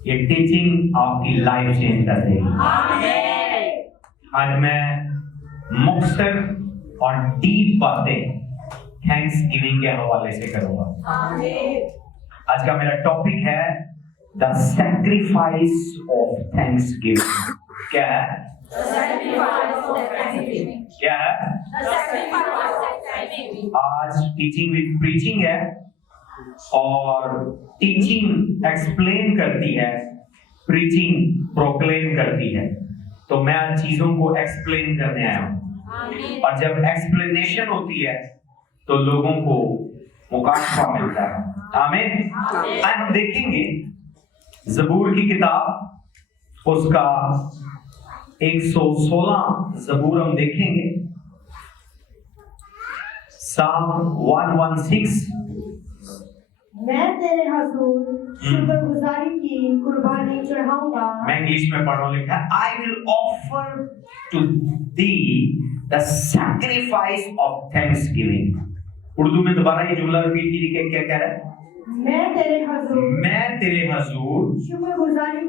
ये टीचिंग आपकी life change कर देगी। आज मैं मुख्तसर और डीप बातें थैंक्स गिविंग के हवाले से करूंगा। आज का मेरा टॉपिक है the sacrifice of thanks giving. क्या है? क्या है? आज टीचिंग विद प्रीचिंग है और टीचिंग एक्सप्लेन करती है, प्रीचिंग प्रोक्लेम करती है। तो मैं आज चीजों को एक्सप्लेन करने आया हूं और जब एक्सप्लेनेशन होती है तो लोगों को मुकाशफा मिलता है। आमीन। आज हम देखेंगे ज़बूर की किताब, उसका 116 ज़बूर हम देखेंगे। साम 116। मैं तेरे हुजूर शुक्रगुजारी की कुर्बानी चढ़ाऊंगा। मैं इंग्लिश में पढ़ रहा हूं, लिखा है I will offer to thee the sacrifice of thanksgiving. Urdu में दोबारा ये जुमला रिपीट कीजिए। क्या कह रहा है? मैं तेरे हुजूर शुक्रगुजारी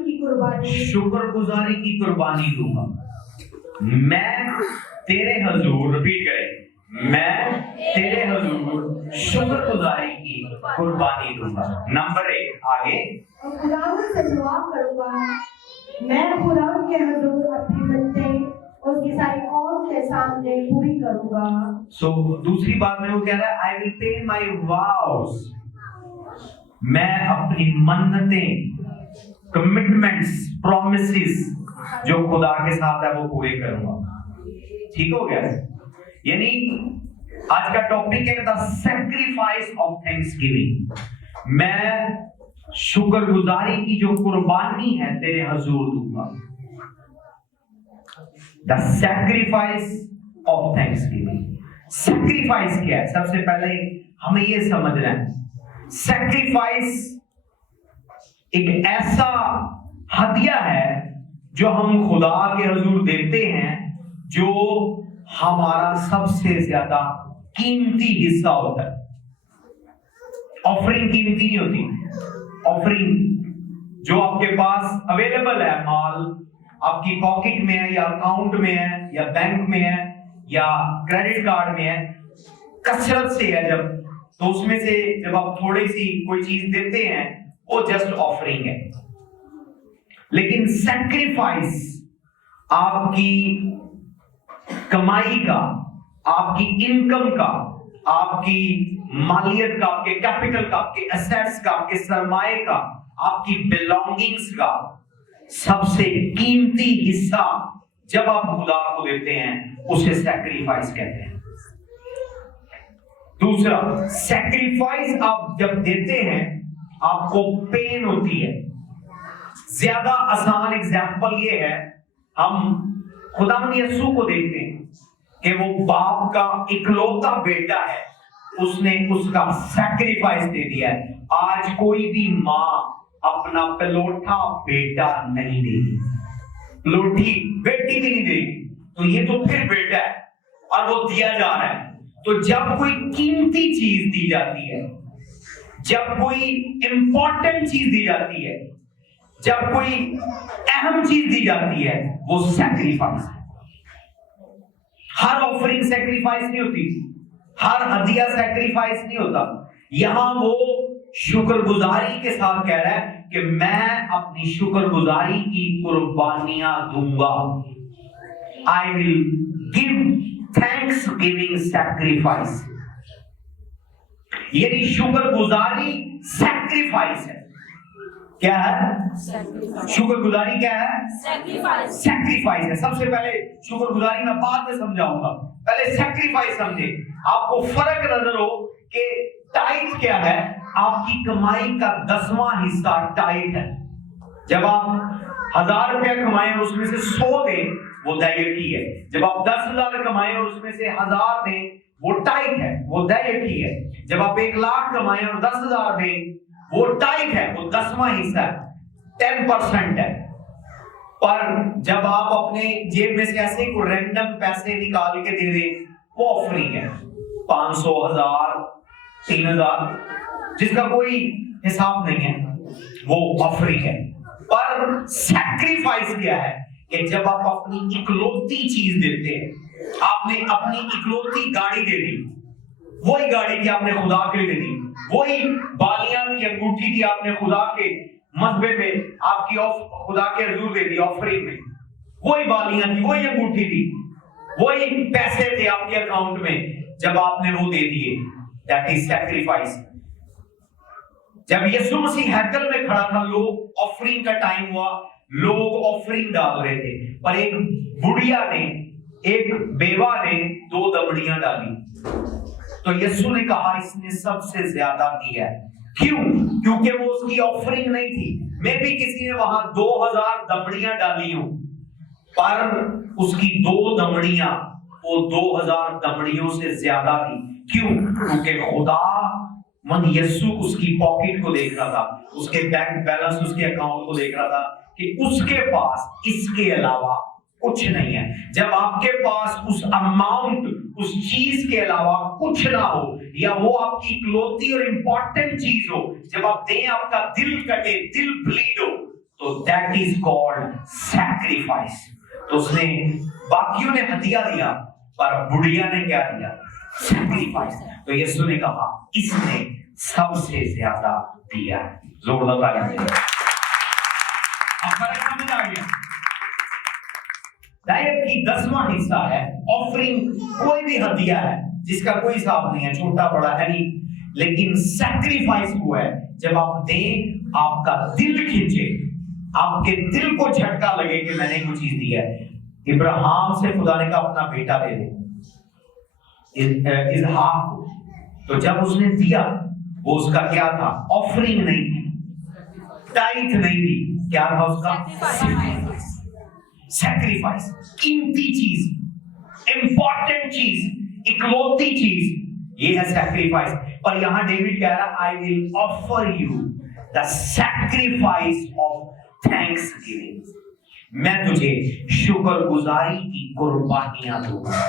की कुर्बानी दूंगा। मैं तेरे हुजूर, रिपीट करें, मैं तेरे हुजूर शुक्रगुजारी की कुर्बानी दूंगा। नंबर 1 आगे। खुदावंद से दुआ करूंगा। मैं खुदावंद के हुजूर अपनी मिन्नतें उसकी सारी कौम के सामने पूरी करूंगा। दूसरी बात में वो कह रहा है I will pay my vows. मैं अपनी मन्नतें, कमिटमेंट्स, प्रॉमिसेस जो खुदा के साथ है वो पूरे करूंगा। ठीक हो गया? यानी आज का टॉपिक है द सैक्रिफाइस ऑफ थैंक्सगिविंग। मैं शुक्रगुजारी की जो कुर्बानी है तेरे हुजूर दूंगा। The sacrifice of Thanksgiving. Sacrifice क्या है? सबसे पहले हमें यह समझना है, सैक्रिफाइस एक ऐसा हदिया है जो हम खुदा के हुजूर देते हैं, जो हमारा सबसे ज्यादा कीमती हिस्सा होता है। ऑफरिंग कीमती नहीं होती। ऑफरिंग जो आपके पास अवेलेबल है, माल आपकी पॉकेट में है या अकाउंट में है या बैंक में है या क्रेडिट कार्ड में है, कसरत से है जब, तो उसमें से जब आप थोड़ी सी कोई चीज देते हैं वो जस्ट ऑफरिंग है। लेकिन सैक्रिफाइस आपकी कमाई का, आपकी इनकम का, आपकी मालियत का, आपके कैपिटल का, आपके एसेट्स का, आपके सरमाए का, आपकी बिलोंगिंग्स का सबसे कीमती हिस्सा जब आप खुदा को देते हैं उसे सैक्रिफाइस कहते हैं। दूसरा, सैक्रिफाइस आप जब देते हैं आपको पेन होती है। ज्यादा आसान एग्जांपल ये है, हम खुदावंद यीशु को देखते हैं कि वो बाप का इकलौता बेटा है, उसने उसका सैक्रिफाइस दे दिया है। आज कोई भी माँ अपना पलोठा बेटा नहीं देगी, लोठी बेटी भी नहीं देगी, तो ये तो फिर बेटा है और वो दिया जा रहा है। तो जब कोई कीमती चीज दी जाती है, जब कोई इंपॉर्टेंट चीज दी जाती है, जब कोई अहम चीज दी जाती है, वो सैक्रिफाइस है। हर ऑफरिंग सैक्रिफाइस नहीं होती, हर हदिया सैक्रिफाइस नहीं होता। यहां वो शुक्रगुजारी के साथ कह रहा है कि मैं अपनी शुक्रगुजारी की कुर्बानियां दूंगा। I will give thanks giving sacrifice. यानी शुक्रगुजारी सैक्रिफाइस है। क्या है? शुक्रगुजारी क्या है? सैक्रिफाइस है। सबसे पहले शुक्रगुजारी मैं बाद में समझाऊंगा, पहले सैक्रिफाइस समझे। आपको फर्क नजर हो कि टाइट क्या है? आपकी कमाई का 10वां हिस्सा टाइट है। जब आप 1000 रुपया कमाएं और उसमें से 100 दें, वो दैयकी है। जब आप 10,000 कमाएं और उसमें से 1000 दें, वो टाइट है, वो दैयकी है। जब आप 1 लाख कमाएं और 10,000 दें, वो टाइट है, वो 10वां हिस्सा है, 10% है। पर जब आप अपने जेब में से ऐसे ही रैंडम पैसे निकाल के दे दें, वो ऑफरिंग है। 500, 1000, 3000, जिसका कोई हिसाब नहीं है, वो ऑफरिंग है। पर सैक्रिफाइस क्या है कि जब आप अपनी इकलौती चीज देते हैं, आपने अपनी इकलौती गाड़ी दे दी, वही गाड़ी थी आपने खुदा के लिए दे दी, वही बालियां की अंगूठी थी आपने खुदा के मसबे में आपकी खुदा के हजूर दे दी ऑफरिंग में, वही बालियां थी, वही अंगूठी थी, वही पैसे थे आपके अकाउंट में, जब आपने वो दे दिए, दैट इज सैक्रिफाइस। जब यीशु मसीह हैकल में खड़ा था, लोग ऑफरिंग का टाइम हुआ, लोग ऑफरिंग डाल रहे थे, पर एक बुढ़िया ने, एक बेवा ने 2 दमड़ियां डाली, तो यीशु ने कहा इसने सबसे ज्यादा दिया है। क्यों? क्योंकि वो उसकी ऑफरिंग नहीं थी। मैं भी किसी ने वहां 2000 दमड़ियां डाली हूं, पर उसकी 2 दमड़ियां वो 2000 दमड़ियों से ज्यादा थी। क्यों? क्योंकि खुदा मन यीशु उसकी पॉकेट को देख रहा था, उसके बैंक बैलेंस, उसके अकाउंट को देख रहा था कि उसके पास इसके अलावा कुछ नहीं है। जब आपके पास उस अमाउंट, उस चीज के अलावा कुछ ना हो, या वो आपकी इकलौती और इंपॉर्टेंट चीज हो, जब आप दें आपका दिल कटे, दिल ब्लीड हो, तो दैट इज कॉल्ड सैक्रिफाइस। तो उसने, बाकियों ने हदिया दिया, पर बुढ़िया ने क्या दिया? सैक्रिफाइस। तो यीशु ने कहा इसने सबसे ज्यादा दिया। जोरदार तालियां दीजिए। अब फर्क समझ आ गया? दायब की 10वां हिस्सा है ऑफरिंग। कोई भी हदिया है जिसका कोई हिसाब नहीं है, छोटा बड़ा है नहीं, लेकिन सैक्रिफाइस हुआ है जब आप दें, आपका दिल खींचे, आपके दिल को झटका लगे कि मैंने कुछ चीज दी है। इब्राहिम से खुदा ने कहा अपना बेटा दे दे, इसहाक को। तो जब उसने दिया, वो उसका क्या था? ऑफरिंग नहीं थी, टाइट नहीं थी, क्या था उसका? सैक्रिफाइस। कीमती चीज, इंपॉर्टेंट चीज, इकलौती चीज, ये है सैक्रिफाइस। पर यहां डेविड कह रहा, आई will offer you the sacrifice of Thanksgiving. मैं तुझे शुक्रगुजारी की कुर्बानियां दूंगा।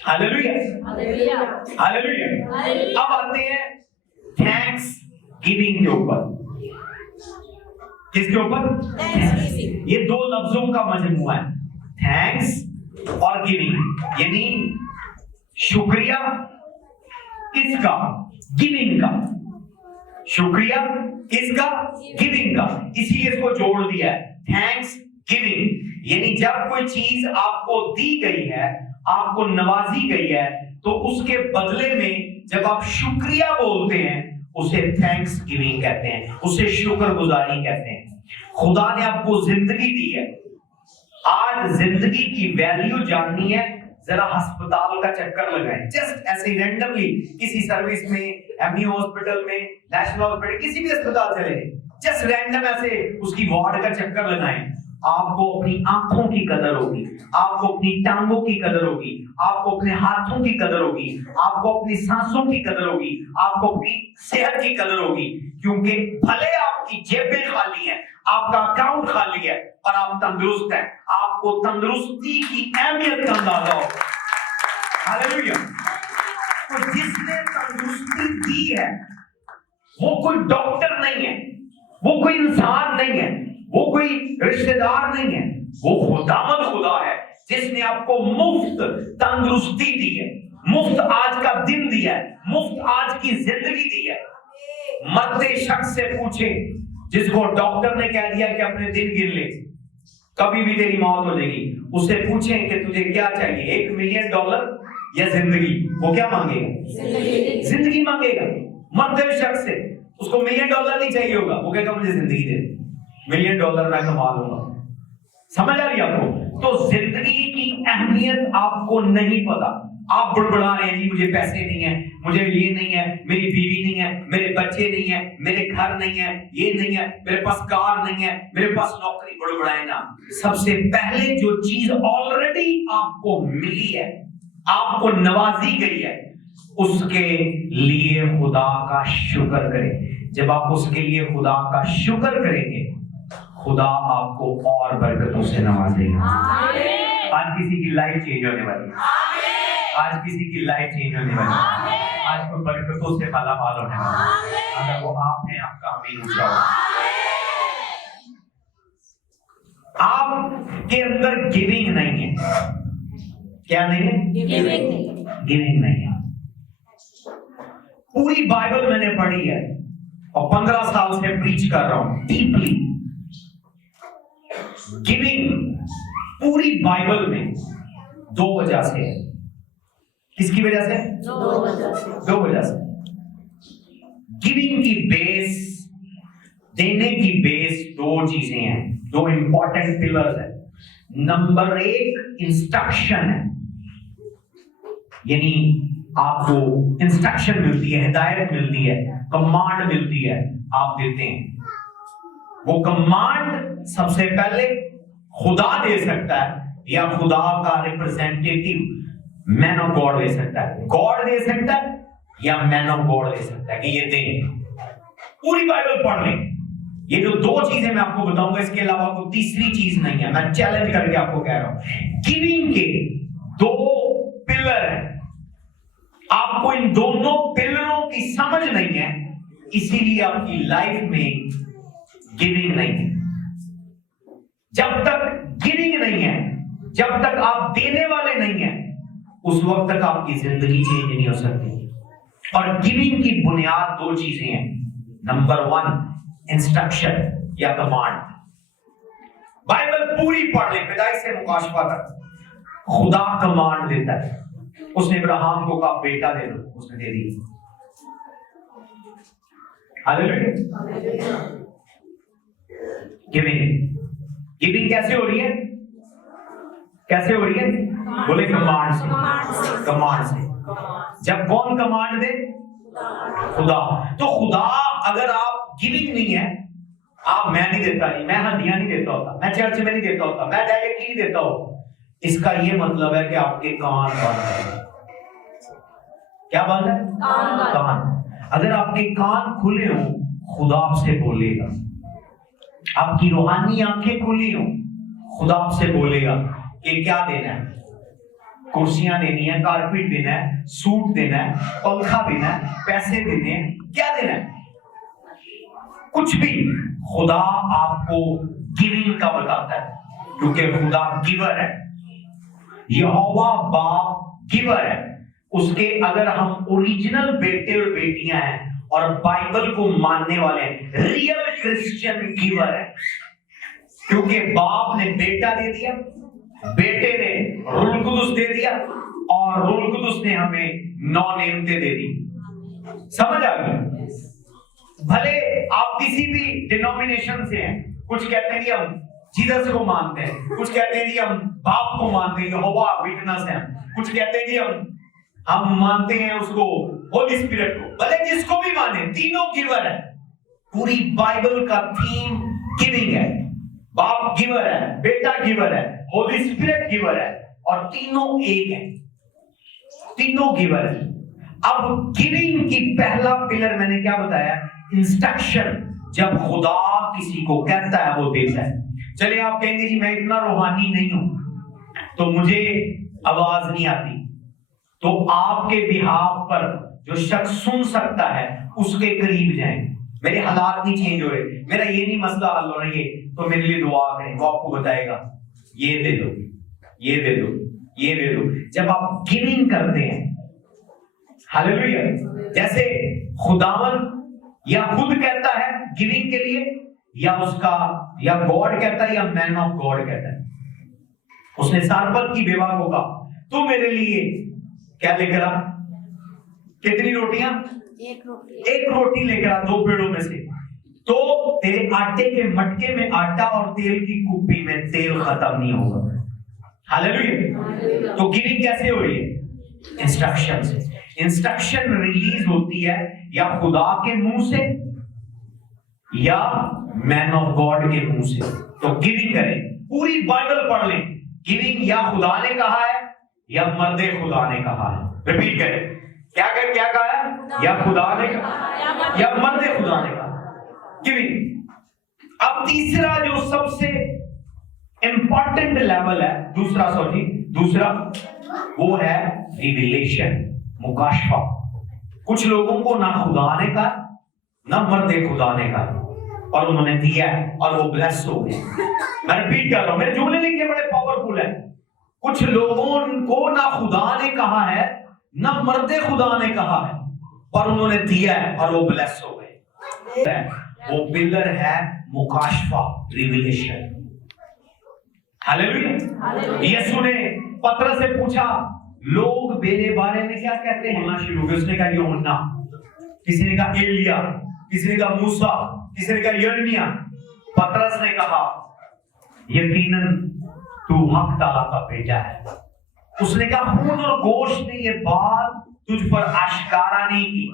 Hallelujah, hallelujah, hallelujah. अब आते हैं थैंक्स गिविंग के ऊपर। किसके ऊपर? ये 2 लफ्जों का मजमूआ है, थैंक्स और गिविंग, यानी शुक्रिया किसका? गिविंग का। शुक्रिया किसका? गिविंग का। इसीलिए इसको जोड़ दिया है, थैंक्स गिविंग। यानी जब कोई चीज आपको दी गई है, आपको नवाजी गई है, तो उसके बदले में जब आप शुक्रिया बोलते हैं, उसे थैंक्स गिविंग कहते हैं, उसे शुक्रगुजारी कहते हैं। खुदा ने आपको जिंदगी दी है, आज जिंदगी की वैल्यू जाननी है, जरा अस्पताल का चक्कर लगाएं। जस्ट ऐसे रैंडमली किसी सर्विस में, एमयू हॉस्पिटल में, नेशनल हॉस्पिटल, किसी भी अस्पताल चले, जस्ट रैंडम ऐसे उसकी वार्ड का चक्कर लगाएं। आपको अपनी आंखों की कदर होगी, आपको अपनी टांगों की कदर होगी, आपको अपने हाथों की कदर होगी, आपको अपनी सांसों की कदर होगी, आपको अपनी सेहत की कदर होगी। क्योंकि भले आपकी जेबें खाली हैं, आपका अकाउंट खाली है, पर आप तंदुरुस्त हैं, आपको तंदुरुस्ती की अहमियत का अंदाजा होगा। हालेलुया। तो जिसने तंदुरुस्ती दी है, वो कोई डॉक्टर नहीं है, वो कोई इंसान नहीं है, वो कोई रिश्तेदार नहीं है, वो खुदावंद खुदा है जिसने आपको मुफ्त तंदुरुस्ती दी है, मुफ्त आज का दिन दिया है, मुफ्त आज की जिंदगी दी है। मरते शख्स से पूछे, जिसको डॉक्टर ने कह दिया कि अपने दिन गिन ले, कभी भी तेरी मौत हो जाएगी, उससे पूछें कि तुझे क्या चाहिए, $1 मिलियन या जिंदगी, वो क्या मांगेगा? जिंदगी मांगेगा। मरते शख्स से उसको $1 मिलियन नहीं चाहिए होगा, वो कहेगा मुझे जिंदगी दे, $1 मिलियन मैं कमा लूंगा। समझ आ रही है आपको? तो जिंदगी की अहमियत आपको नहीं पता, आप बड़बड़ा रहे हैं, जी मुझे पैसे नहीं है, मुझे ये नहीं है, मेरी बीवी नहीं है, मेरे बच्चे नहीं है, मेरे घर नहीं है, ये नहीं है, मेरे पास कार नहीं है, मेरे पास नौकरी। बड़बड़ाए ना। सबसे पहले जो चीज ऑलरेडी आपको मिली है, आपको नवाजी गई है, उसके लिए खुदा का शुक्र करें। जब आप उसके लिए खुदा का शुक्र करेंगे, खुदा आपको और बरकतों से नवाजेगा। आज किसी की लाइफ चेंज होने वाली है, आज किसी की लाइफ चेंज होने वाली है, आज कोई बरकतों से मालामाल होने वाला है। अगर वो आप हैं, आपका आमीन ऊंचा हो। आपके अंदर गिविंग नहीं है। क्या नहीं है? गिविंग नहीं है। पूरी बाइबल मैंने पढ़ी है और 15 साल से प्रीच कर रहा हूं डीपली। गिविंग पूरी बाइबल में 2 वजह से है। किसकी वजह से? 2 वजह से। गिविंग की बेस, देने की बेस 2 चीजें हैं, 2 इंपॉर्टेंट पिलर्स है। नंबर 1 इंस्ट्रक्शन है, यानी आपको इंस्ट्रक्शन मिलती है, हिदायत मिलती है, कमांड मिलती है, आप देते हैं। वो कमांड सबसे पहले खुदा दे सकता है या खुदा का रिप्रेजेंटेटिव मैन ऑफ गॉड दे सकता है। गॉड दे सकता है या मैन ऑफ गॉड दे सकता है कि ये दें। पूरी बाइबल पढ़ लें। ये जो 2 चीजें मैं आपको बताऊंगा, इसके अलावा कोई तीसरी चीज नहीं है। मैं चैलेंज करके आपको कह रहा हूं, गिविंग के 2 पिलर हैं। आपको इन दोनों पिलरों की समझ नहीं है, इसीलिए आपकी लाइफ में गिविंग नहीं है। जब तक गिविंग नहीं है, जब तक आप देने वाले नहीं हैं, उस वक्त तक आपकी जिंदगी चेंज नहीं हो सकती। और गिविंग की बुनियाद 2 चीजें हैं। नंबर 1 इंस्ट्रक्शन या कमांड। बाइबल पूरी पढ़ ले, विदाई से मुकाशफा तक। खुदा कमांड देता है। उसने इब्राहिम को कहा बेटा दे दो, उसने दे दिया। हालेलुया। गिविंग कैसे हो रही है? कैसे हो रही है? बोले कमांड से। कमांड से। जब कौन कमांड दे? खुदा। तो खुदा, अगर आप गिविंग नहीं है, आप मैं नहीं देता, नहीं मैं हदिया नहीं देता होता, मैं चर्च में नहीं देता होता, मैं डायरेक्टली नहीं देता हूं, इसका ये मतलब है कि आपके कान बंद है। क्या बंद है? कान। अगर आपके कान खुले हो, खुदा आपसे बोलेगा। आपकी रूहानी आंखें खुली हो, खुदा आपसे बोलेगा कि क्या देना है। कुर्सियां देनी है, कारपेट देना है, सूट देना है, पंखा देना है, पैसे देने हैं, क्या देना है? कुछ भी खुदा आपको गिविंग का बताता है, क्योंकि खुदा गिवर है। यहोवा बाप गिवर है। उसके अगर हम ओरिजिनल बेटे और बेटियां हैं और बाइबल को मानने वाले हैं, रियल क्रिश्चियन गिवर है। क्योंकि बाप ने बेटा दे दिया, बेटे ने रूह कुदुस दे दिया और रूह कुदुस ने हमें 9 नेमतें दे दी। समझ आ गई? भले आप किसी भी डिनोमिनेशन से हैं, कुछ कहते हैं कि हम जीसस को मानते हैं, कुछ कहते हैं कि हम बाप को मानते हैं, यहोवा विटनेस है, कुछ कहते हैं कि हम मानते हैं उसको होली स्पिरिट को। भले जिसको भी माने, तीनों गिवर है। पूरी बाइबल का थीम गिविंग है। बाप गिवर है, बेटा गिवर है, होली स्पिरिट गिवर है और तीनों एक है। तीनों गिवर है। अब गिविंग की पहला पिलर मैंने क्या बताया? इंस्ट्रक्शन। जब खुदा किसी को कहता है वो देता है। चलिए आप कहेंगे जी मैं इतना रूहानी नहीं हूं तो मुझे आवाज नहीं आती, तो आपके बिहाफ पर जो शख्स सुन सकता है उसके करीब जाएं। मेरे हालात नहीं चेंज हो रहे, मेरा ये नहीं मसला हल हो रहा है, तो मेरे लिए दुआ करें, वो आपको बताएगा ये दे दो, ये दे दो, ये दे दो। जब आप गिविंग करते हैं, हालेलुया, जैसे खुदावन या खुद कहता है गिविंग के लिए, या उसका या गॉड कहता है या मैन ऑफ गॉड कहता है। उसने सारपत की बेवा को कहा तू मेरे लिए क्या लेकर आ? कितनी रोटियां? एक रोटी लेकर आ 2 पेड़ों में से, तो तेरे आटे के मटके में आटा और तेल की कुप्पी में तेल खत्म नहीं होगा। हालेलुया। तो गिविंग कैसे हो रही है? इंस्ट्रक्शन से। इंस्ट्रक्शन रिलीज होती है या खुदा के मुंह से या मैन ऑफ गॉड के मुंह से। तो गिविंग करें, पूरी बाइबल पढ़ लें। गिविंग या खुदा ने कहा है या मर्दे खुदा ने कहा है। रिपीट करें, क्या कहा है? या खुदा ने कहा या मर्दे खुदा ने कहा। गिविंग। अब तीसरा जो सबसे इंपॉर्टेंट लेवल है, दूसरा वो है रिविलेशन, मुकाशफा। कुछ लोगों को ना खुदा ने कहा ना मर्दे खुदा ने कहा। और उन्होंने दिया और वो ब्लेस हो गए। मैं रिपीट कर रहा हूं, मेरे जुमले लिखे बड़े पावरफुल है। कुछ लोगों को ना खुदा ने कहा है ना मर्दे खुदा ने कहा है, पर उन्होंने दिया है और वो ब्लेस हो गए। वो पिलर है मुकाशफा, रिवीलेशन। हालेलुया। यीशु ने पतरस से पूछा, लोग मेरे बारे में क्या कहते हैं? बोलना शुरू किया। उसने कहा यूहन्ना, किसी ने कहा एलिया, किसी ने कहा मूसा, किसी ने कहा यिर्मयाह। पतरस ने कहा, यकीनन तू हक ताला का बेटा है। उसने कहा, खून और गोश्त ने ये बात तुझ पर आश्कारा नहीं की,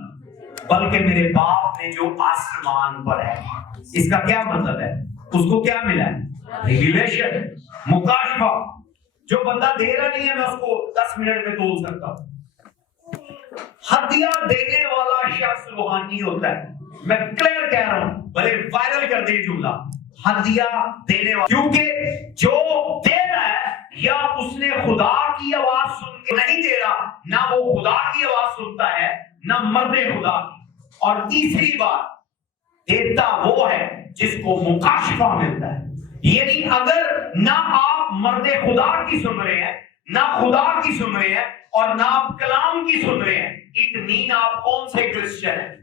बल्कि मेरे बाप ने जो आसमान पर है। इसका क्या मतलब है? उसको क्या मिला है? रिवीलेशन, मुकाशफा। जो बंदा दे रहा नहीं है, मैं उसको 10 मिनट में तोल सकता हूं। हदिया देने वाला शख्स रूहानी होता है। मैं क्लियर कह रहा हूं, भले वायरल कर दे जुमला। हदिया देने वाला, क्योंकि जो दे रहा है या उसने खुदा की आवाज सुन के नहीं दे रहा, ना वो खुदा की आवाज सुनता है ना मर्दे खुदा की। और तीसरी बात, देता वो है जिसको मुकाशफा मिलता है। यानी अगर ना आप मर्दे खुदा की सुन रहे हैं, ना खुदा की सुन रहे हैं और ना आप कलाम की सुन रहे हैं, इट मीन आप कौन से क्रिश्चियन हैं?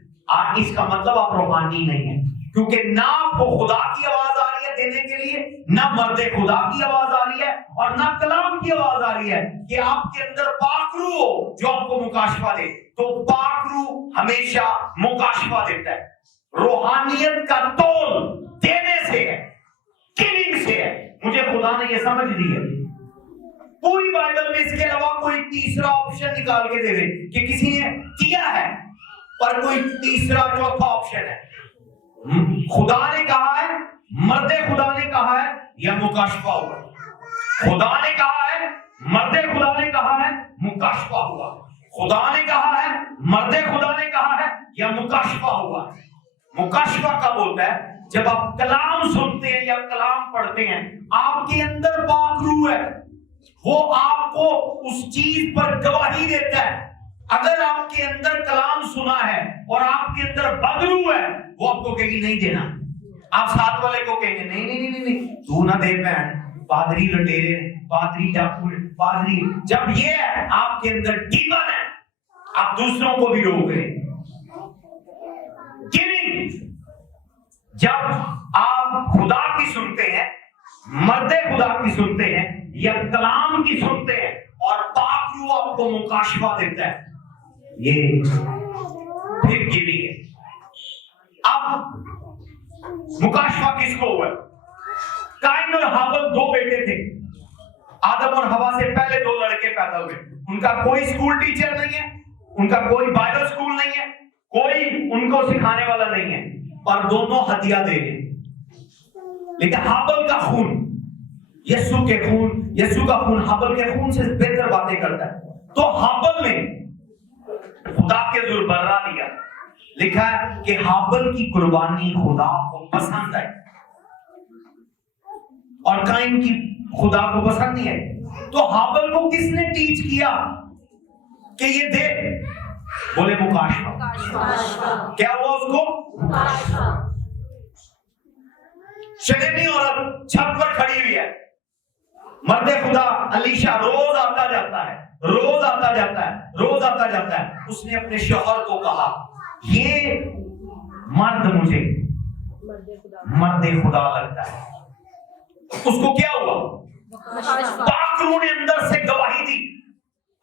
इसका मतलब आप रूहानी नहीं है, क्योंकि ना आपको खुदा की आवाज आ रही है देने के लिए, ना मर्दे खुदा की आवाज आ रही है और ना कलाम की आवाज आ रही है कि आपके अंदर पाकरू हो जो आपको मुकाशफा दे। तो पाकरू हमेशा मुकाशफा देता है। रूहानियत का तोल देने से है, गिविंग से है। मुझे खुदा ने यह समझ दी है। पूरी बाइबल में इसके अलावा कोई तीसरा ऑप्शन निकाल के दे दे कि किसी ने दिया है, पर कोई तीसरा चौथा ऑप्शन है। खुदा ने कहा है, मर्दे खुदा ने कहा है, या मुकाशफा हुआ। खुदा ने कहा है, मर्दे खुदा ने कहा है, मुकाशफा हुआ। खुदा ने कहा है, मर्दे खुदा ने कहा है, या मुकाशफा हुआ। मुकाशफा कब होता है? जब आप कलाम सुनते हैं या कलाम पढ़ते हैं, आपके अंदर पाकरू है, वो आपको उस चीज पर गवाही देता है। अगर आपके अंदर कलाम सुना है और आपके अंदर बदरू है, वो आपको कहेगी नहीं देना। आप साथ वाले को कहेंगे नहीं नहीं नहीं नहीं, तू ना दे बहन, पादरी लटेरे, पादरी डाकू, पादरी। जब ये है आपके अंदर डीमन है, आप दूसरों को भी रोक रहे। गिविंग, जब आप खुदा की सुनते हैं, मर्दे खुदा की सुनते हैं या कलाम की सुनते हैं और पाकरू आपको मुकाशफा देता है, ये फिर गिविंग है। अब मुकाशफा किसको हुआ? काइन और हाबिल दो बेटे थे। आदम और हवा से पहले दो लड़के पैदा हुए। उनका कोई स्कूल टीचर नहीं है, उनका कोई बाइबल स्कूल नहीं है, कोई उनको सिखाने वाला नहीं है, पर दोनों हदिया दे रहे। लेकिन हाबिल का खून यीशु का खून हाबिल के खून से बेहतर बातें करता है। तो हाबिल ने खुदा के हुजूर बर्रा दिया। लिखा है कि हाबिल की कुर्बानी खुदा को पसंद आई और काइन की खुदा को पसंद नहीं आई। तो हाबिल को किसने टीच किया कि ये दे? बोले मुकाशफा। क्या हुआ उसको? शलेमी औरत छत पर खड़ी हुई है, मर्दे खुदा अलीशा रोज आता जाता है, रोज आता जाता है, रोज आता जाता है। उसने अपने शौहर को कहा, ये मर्द मुझे मर्दे खुदा लगता है। उसको क्या हुआ? पाकरू ने अंदर से गवाही दी,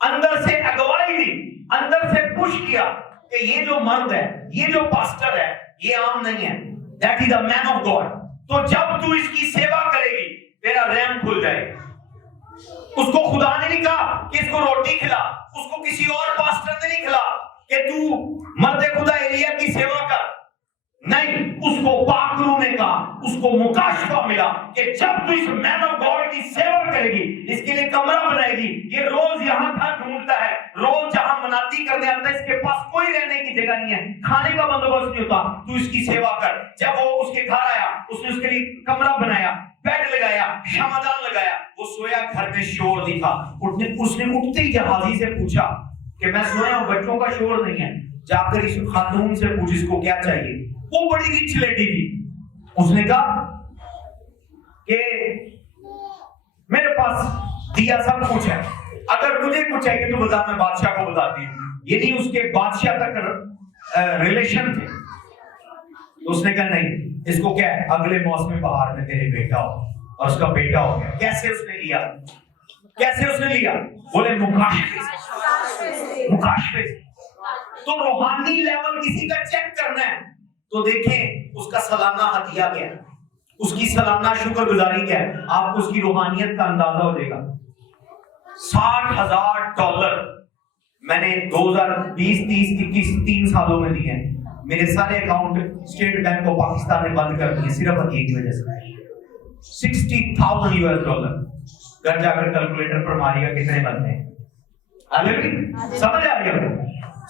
अंदर से अगवाई दी, अंदर से पुश किया कि ये जो मर्द है, ये जो पास्टर है, ये आम नहीं है, that is a man of God. तो जब तू इसकी सेवा करेगी, तेरा रैम खुल जाएगा। उसको खुदा ने नहीं कहा कि इसको रोटी खिला, उसको किसी और पास्टर ने नहीं खिला कि तू मर्दे खुदा एलिया की सेवा कर, नहीं, उसको पाकरू ने कहा, उसको मुकाशफा मिला कि जब तू इस मैन ऑफ गॉड की सेवा करेगी, इसके लिए कमरा बनाएगी, ये रोज यहाँ घर ढूंढता है, रोज जहां मनाती करने आता है, इसके पास कोई रहने की जगह नहीं है, खाने का बंदोबस्त नहीं होता, तू इसकी सेवा कर। जब वो उसके घर आया, उसने उसके लिए कमरा बनाया, बेड लगाया, शमादान लगाया, वो सोया, घर में शोर दिखा। उसने उठते ही जहाजी से पूछा कि मैं सोया हूं, बच्चों का शोर नहीं है, जाकर इस खातून से पूछ इसको क्या चाहिए। वो बड़ी रिच लेडी थी, उसने कहा कि मेरे पास दिया सब कुछ है, अगर तुझे कुछ चाहिए तो बता, मैं बादशाह को बताती हूँ। ये नहीं उसके बादशाह तक रिलेशन थे। तो उसने कहा नहीं, इसको क्या है, अगले मौसमी बहार में तेरे बेटा हो। और उसका बेटा हो गया। कैसे उसने लिया? कैसे उसने लिया? बोले मुकाशफे से। मुकाशफे से। तो रूहानी लेवल किसी का चेक करना है तो देखें उसका सालाना हदिया क्या है, उसकी सालाना शुक्रगुजारी क्या है, आपको उसकी रूहानियत का अंदाजा हो जाएगा। $60,000 मैंने 2020, 30, 21, 3 सालों में दिए हैं। मेरे सारे account state bank of Pakistan ने बंद कर दिए सिर्फ हदिये की वजह से। $60,000 घर जाकर कैलकुलेटर पर मारिएगा कितने बनते हैं। समझ आ रही है?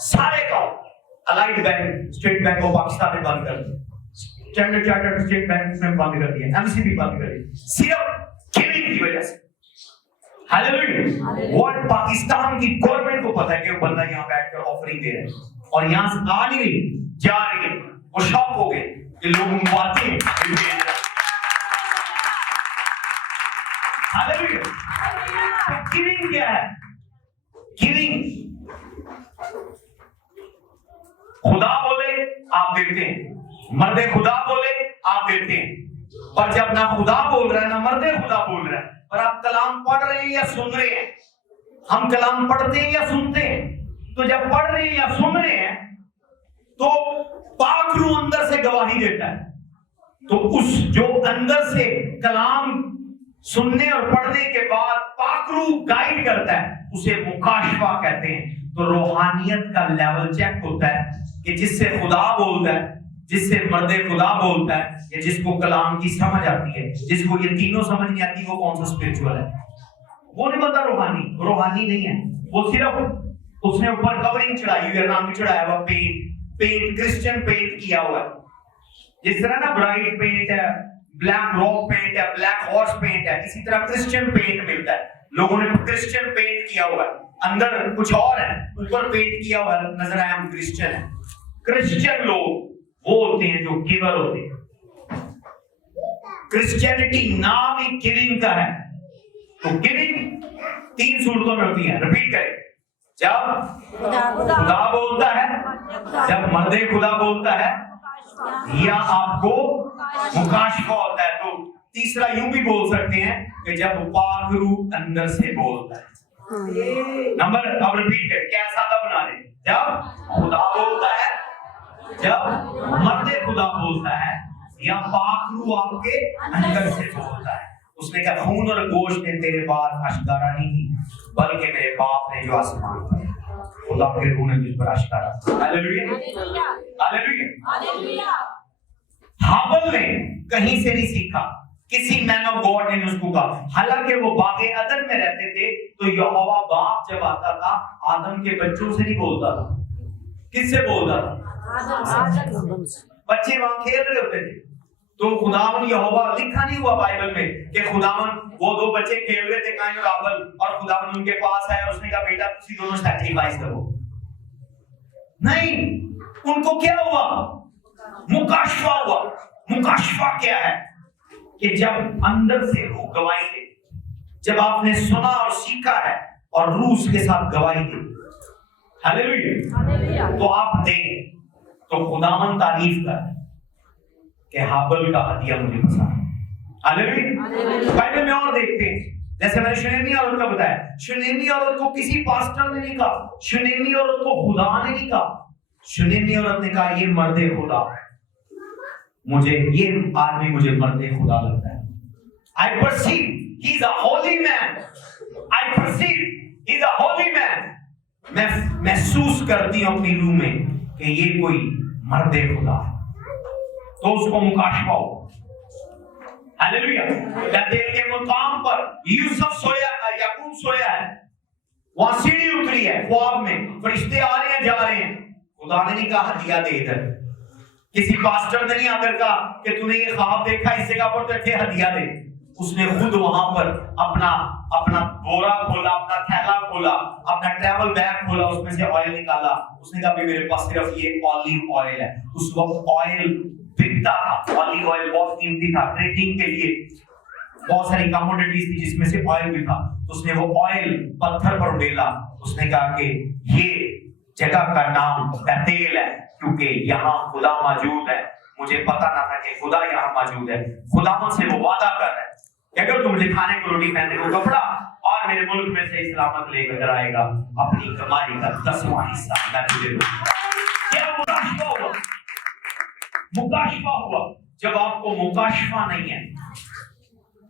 सारे account allied bank, state bank of Pakistan ने बंद कर दिया, स्टैंडर्ड चार्टर्ड स्टेट बैंक ने बंद कर दिया, एमसीबी बंद कर दिया, सिर्फ गिविंग की वजह से। हालेलुया। और पाकिस्तान की गवर्नमेंट को पता है कि वो बंदा यहाँ बैठकर ऑफरिंग दे रहा है और यहाँ से आ नहीं रही, जा रही है। वो शॉक हो गए कि लोग मंगवाते हैं। हालेलुया। गिविंग क्या है? गिविंग, खुदा बोले आप देते हैं, मर्दे खुदा बोले आप देते हैं। पर जब ना खुदा बोल रहा है ना मर्दे खुदा बोल रहा है, और आप कलाम पढ़ रहे हैं या सुन रहे हैं, हम कलाम पढ़ते हैं या सुनते हैं, तो जब पढ़ रहे हैं या सुन रहे हैं तो पाक रूह अंदर से गवाही देता है। तो उस जो अंदर से कलाम सुनने और पढ़ने के बाद पाक रूह गाइड करता है, उसे मुकाशफा कहते हैं। तो रूहानियत का लेवल चेक होता है कि जिससे खुदा बोलता है, जिससे मर्दे खुदा बोलता है, या जिसको कलाम की समझ आती है। जिसको ये तीनों समझ नहीं आती वो कौन सा स्पिरिचुअल है? वो नहीं बनता रूहानी। रूहानी नहीं है वो, सिर्फ उसने ऊपर कवरिंग चढ़ाई हुई है, नाम चढ़ाया हुआ पेंट, क्रिश्चियन पेंट किया हुआ है। जिस तरह ना ब्राइट पेंट है, ब्लैक रॉक पेंट है, ब्लैक हॉर्स पेंट है, इसी तरह क्रिश्चियन पेंट मिलता है। लोगों ने क्रिश्चियन पेंट किया हुआ है, अंदर कुछ और है, ऊपर पेंट किया हुआ है, नजर आया हम क्रिश्चियन है। क्रिश्चियन लोग वो होते हैं जो गिवर होते हैं। क्रिश्चियनिटी नाम ही गिविंग का है। तो गिविंग 3 सूरतों में होती है। रिपीट करें, जब खुदा बोलता है, जब मर्दे खुदा बोलता है, या आपको मुकाशफा होता है। तो तीसरा यूं भी बोल सकते हैं कि जब पाक रूह अंदर से बोलता है। नंबर अब रिपीट करें, क्या सादा बना रहे, जब खुदा बोलता है, जब मर्दे खुदा बोलता है, या पाक रूह आपके अंदर से बोलता है। उसने कहा खून और गोश्त ने तेरे बाद अशकारा नहीं की, बल्कि मेरे बाप ने जो आसमान पर, खुदा के रूह ने तुझ पर अशकारा। Hallelujah, hallelujah, hallelujah. हाबल ने कहीं से नहीं सीखा, किसी मैन ऑफ गॉड ने उसको कहा। हालांकि वो बागे अदन में रहते थे, तो यहोवा बाप जब आता था आदम के बच्चों से नहीं बोलता था। किससे बोलता था? बच्चे वहां खेल रहे होते थे, तो खुदावन यहोवा, लिखा नहीं हुआ बाइबल में कि खुदावन वो 2 बच्चे खेल रहे थे काइन और आबल, और खुदावन उनके पास आया और उसने कहा बेटा तुसी दोनों सैक्रिफाइस करो। नहीं, उनको क्या हुआ? मुकाशफा हुआ। मुकाशफा क्या है? कि जब अंदर से रूह गवाही दे, जब आपने सुना और सीखा है और रूह उसके साथ गवाही दे, हालेलुया, तो आप दें, तो खुदावन तारीफ कर कि हाबल का हदिया मुझे पसंद है। हालेलुया। बाइबल में और देखते हैं, जैसे मैंने शुनेमी औरत का बताया, शुनेमी औरत को किसी पास्टर ने नहीं कहा, शुनेमी औरत को खुदा ने नहीं कहा। शुनेमी औरत ने कहा ये मर्दे खुदा, मुझे ये आदमी मुझे मर्दे खुदा लगता है। I perceive he is a holy man. I perceive he is a holy man. मैं महसूस करती हूं अपनी रूह में कि ये कोई मर्दे खुदा है, तो उसको मुकाशफा हो। हालेलुया। बेतेल के मुकाम पर यूसुफ सोया, याकूब सोया है, वहां सीढ़ी उतरी है, ख्वाब में फरिश्ते आ रहे हैं जा रहे हैं। खुदा ने नहीं कहा हदिया दे इधर, किसी पास्टर ने नहीं आकर कहा कि तूने ये ख्वाब देखा इस जगह पर तो थे हदिया दे। उसने खुद वहां पर अपना अपना बोरा खोला, अपना थैला खोला, अपना ट्रैवल बैग खोला, उसमें से ऑयल निकाला। उसने कहा मेरे पास सिर्फ ये ऑलिव ऑयल है। उस वक्त ऑयल बिकता था, ऑलिव ऑयल बहुत कीमती था, ट्रेडिंग के लिए बहुत सारी कमोडिटीज थी जिसमें से ऑयल भी था। तो उसने वो ऑयल पत्थर पर उड़ेला। उसने कहा कि ये जगह का नाम बेतेल है क्योंकि यहाँ खुदा मौजूद है। मुझे पता ना था कि खुदा यहाँ मौजूद है। खुदा मुझसे वो वादा कर रहा है कि अगर तुम मुझे खाने को रोटी, पहनने को कपड़ा और मेरे मुल्क में से सलामत लेकर आएगा, अपनी कमाई का 10वां हिस्सा मैं तुझे दूंगा। क्या मुकाशफा हुआ? मुकाशफा हुआ जब आपको मुकाशफा नहीं है,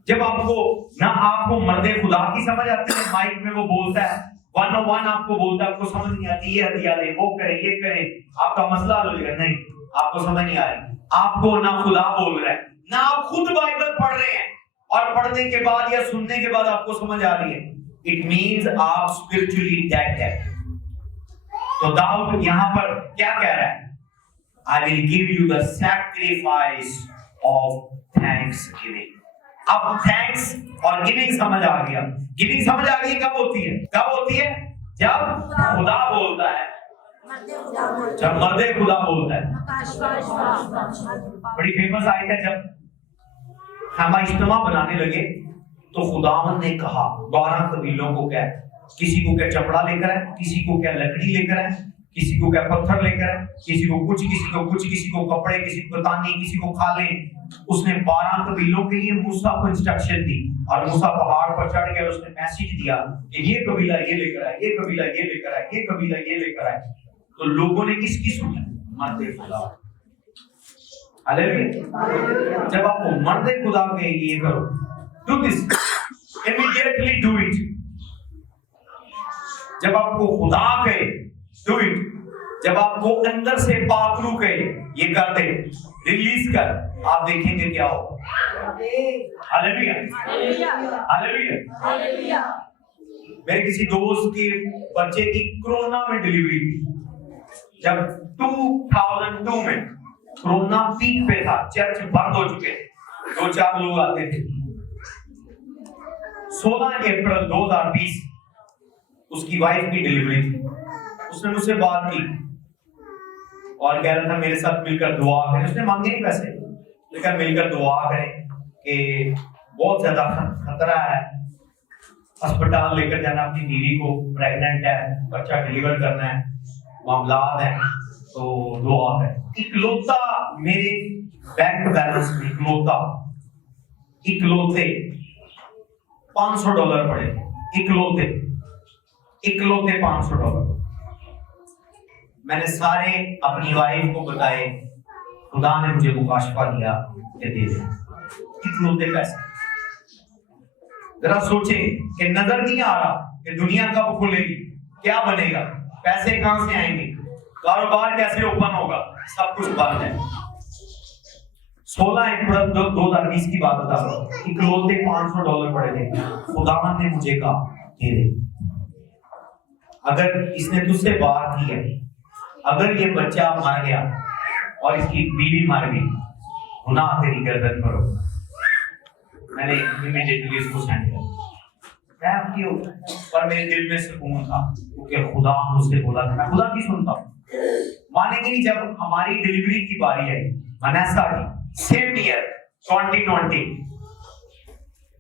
जब आपको ना आपको मर्दे खुदा की समझ आती है, माइक में वो बोलता है 101 आपको बोलता है, आपको समझ नहीं आती, ये हदिया ले, वो करे, ये करे, आपका मसला हल हो जाएगा। नहीं, आपको समझ नहीं आ रही। आपको ना खुदा बोल रहा है, ना आप खुद बाइबल पढ़ रहे हैं, और पढ़ने के बाद या सुनने के बाद आपको समझ आ रही है। इट मीन्स आप स्पिरिचुअली डेड है। तो दाऊद यहां पर क्या कह रहा है? I will give you the sacrifice of Thanksgiving. अब थैंक्स और गिविंग समझ आ गया। गिविंग समझ आ गई कब होती है? कब होती है? जब खुदा बोलता है, जब मर्दे खुदा बोलता है। बड़ी फेमस आयत है, जब हम इज्तिमा बनाने लगे तो खुदावंद ने कहा 12 कबीलों को क्या, किसी को क्या चपड़ा लेकर है, किसी को क्या लकड़ी लेकर है, किसी को क्या पत्थर लेकर है, किसी को कुछ, किसी को कुछ, किसी को कपड़े, किसी को तानी, किसी को खाले। उसने 12 कबीलों के लिए मूसा को इंस्ट्रक्शन दी, और मूसा पहाड़ पर चढ़ गया। उसने मैसेज दिया कि ये कबीला ये लेकर आए, ये कबीला ये लेकर आए, ये कबीला ये लेकर आए। तो लोगों ने किसकी सुनी? मर्दे खुदा। हालेलुया। जब आपको मर्दे खुदा के ये करो, do this immediately, do it. जब आपको खुदा के डू इट, जब आपको अंदर से पाकरू के ये कर दे, रिलीज कर, आप देखेंगे क्या हो। Hallelujah, hallelujah. मेरे किसी दोस्त के बच्चे की कोरोना में डिलीवरी थी। जब 2002 में कोरोना पीक पे था, चर्च बंद हो चुके थे, 2-4 लोग आते थे। 16 अप्रैल 2020 उसकी वाइफ की डिलीवरी थी। उसने मुझसे बात की और कह रहा था मेरे साथ मिलकर दुआ करें। उसने मांगे नहीं पैसे, लेकिन मिलकर दुआ करें कि बहुत ज्यादा खतरा है, अस्पताल लेकर जाना, अपनी बीवी को, प्रेग्नेंट है, बच्चा डिलीवर करना है, मामलात है, तो दुआ है। इकलौता मेरे बैंक बैलेंस में इकलौते $500 पड़े, इकलौते $500। मैंने सारे अपनी वाइफ को बताए, खुदा ने मुझे मुकाशफा दिया कि दे दे, इकलौते पैसे। जरा सोचे कि नजर नहीं आ रहा कि दुनिया कब खुलेगी, क्या बनेगा, पैसे कहां से आएंगे, कारोबार कैसे ओपन होगा, सब कुछ बंद है। 16 अप्रैल 2020 की बात बता रहा हूं, इकलौते $500 पड़े थे। खुदावंद ने मुझे कहा दे दे। अगर इसने तुझसे बात की है, अगर ये बच्चा मर गया और इसकी बीवी मर गई, गुनाह तेरी गर्दन पर होगा। मैंने इमीडिएटली इसको सेंड किया। क्यों? पर मेरे दिल में सुकून था क्योंकि खुदा मुझसे बोला था। मैं खुदा की सुनता हूँ। मानेंगे नहीं, जब हमारी डिलीवरी की बारी आई, वनेसा की, सेम ईयर 2020,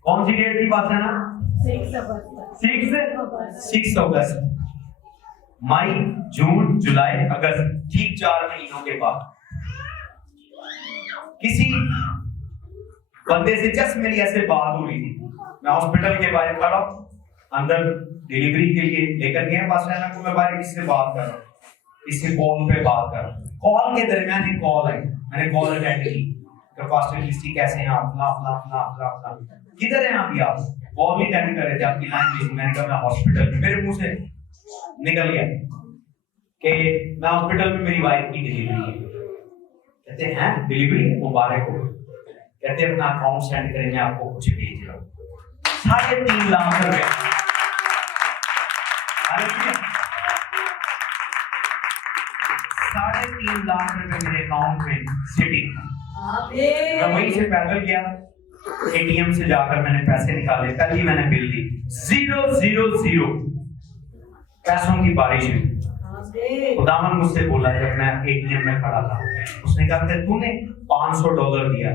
कौन सी डेट की बात है ना? 6 अगस्त। मई, जून, जुलाई, अगस्त, ठीक 4 महीनों के बाद किसी बंदे से जस्ट मेरी ऐसे बात हो रही थी। मैं हॉस्पिटल के बाहर खड़ा, अंदर डिलीवरी के लिए लेकर गए पास्टर को। मैं बाहर किसी से बात कर रहा हूँ, किसी कॉल पे बात कर रहा हूँ। कॉल के दरमियान एक कॉल आई, मैंने कॉल अटेंड की। तो पास्टर क्रिस्टी कैसे हैं आप? ना किधर हैं अभी आप? कॉल नहीं अटेंड कर रहे थे, आपकी लाइन बिजी। मैंने कहा मैं हॉस्पिटल में। मेरे मुंह से निकल गया कि मैं हॉस्पिटल में, मेरी वाइफ की डिलीवरी है। कहते हैं डिलीवरी मुबारक हो। कहते अपना अकाउंट सेंड करें, मैं आपको कुछ भेज रहा हूँ। 3.5 लाख रुपए। 3.5 लाख रुपए मेरे अकाउंट में सिटिंग। मैं वहीं से पैदल गया, एटीएम से जाकर मैंने पैसे निकाले, कल ही मैंने बिल दी, 000 पैसों की बारिश हुई। खुदावन मुझसे बोला जब मैं एटीएम में खड़ा था, उसने कहा कि तूने $500 दिया,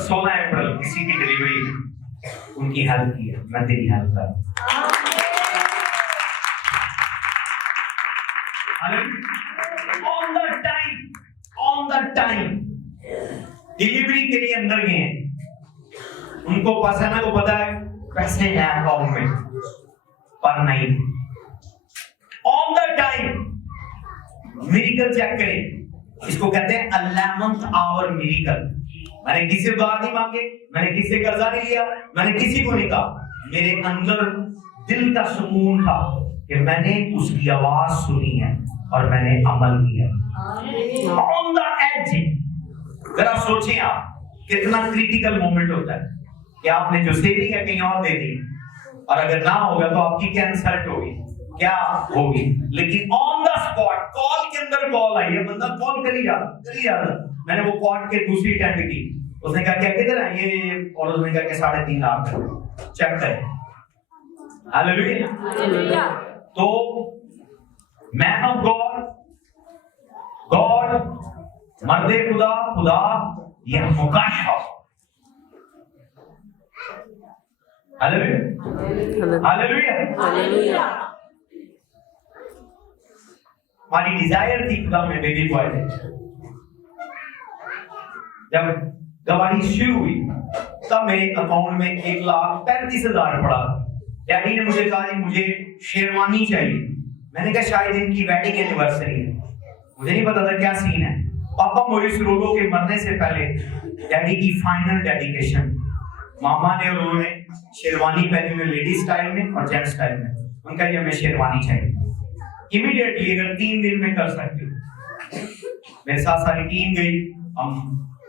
16 अप्रैल किसी की डिलीवरी, उनकी हेल्प की है, मैं तेरी हेल्प कर। ऑन द टाइम डिलीवरी के लिए अंदर गए हैं, उनको पसंद है, वो पता है पैसे हैं अकाउंट में, पर नहीं, on the time miracle check करें, इसको कहते हैं 11th आवर मिरेकल। मैंने किसी से उधार नहीं मांगे, मैंने किसी से कर्जा नहीं लिया, मैंने किसी को नहीं कहा, मेरे अंदर दिल का सुकून था कि मैंने उसकी आवाज सुनी है और मैंने अमल किया। ऑन द एज, जरा सोचें आप कितना क्रिटिकल मोमेंट होता है कि आपने जो सेविंग है कहीं और दे दी, और अगर ना होगा तो आपकी क्या इंसल्ट होगी, क्या होगी। लेकिन ऑन द स्पॉट, कॉल के अंदर कॉल आई है, बंदा कॉल करी जा रहा, मैंने वो कॉल के दूसरी टेंट की, उसने कहा क्या किधर है ये, और उसने कहा कि 3.5 लाख चेक करें। हालेलुया। तो मैन ऑफ गॉड, गॉड, मर्दे खुदा, खुदा, यह मुकाशफा। Hallelujah, hallelujah. हमारी डिजायर थी खुदा में बेबी बॉय थे। जब गवाही शुरू हुई तब मेरे अकाउंट में 1,35,000 पड़ा। डैडी ने मुझे कहा मुझे शेरवानी चाहिए। मैंने कहा शायद इनकी वेडिंग एनिवर्सरी है, मुझे नहीं पता था क्या सीन है। पापा मॉरिस रोलो के मरने से पहले डैडी की फाइनल डेडिकेशन, मामा ने और उन्होंने शेरवानी पहनी हुई, लेडी स्टाइल में और जेंट स्टाइल में। उनका ये हमें शेरवानी चाहिए इमीडिएटली, अगर 3 दिन में कर सकते हो। मेरे साथ सारी टीम गई, हम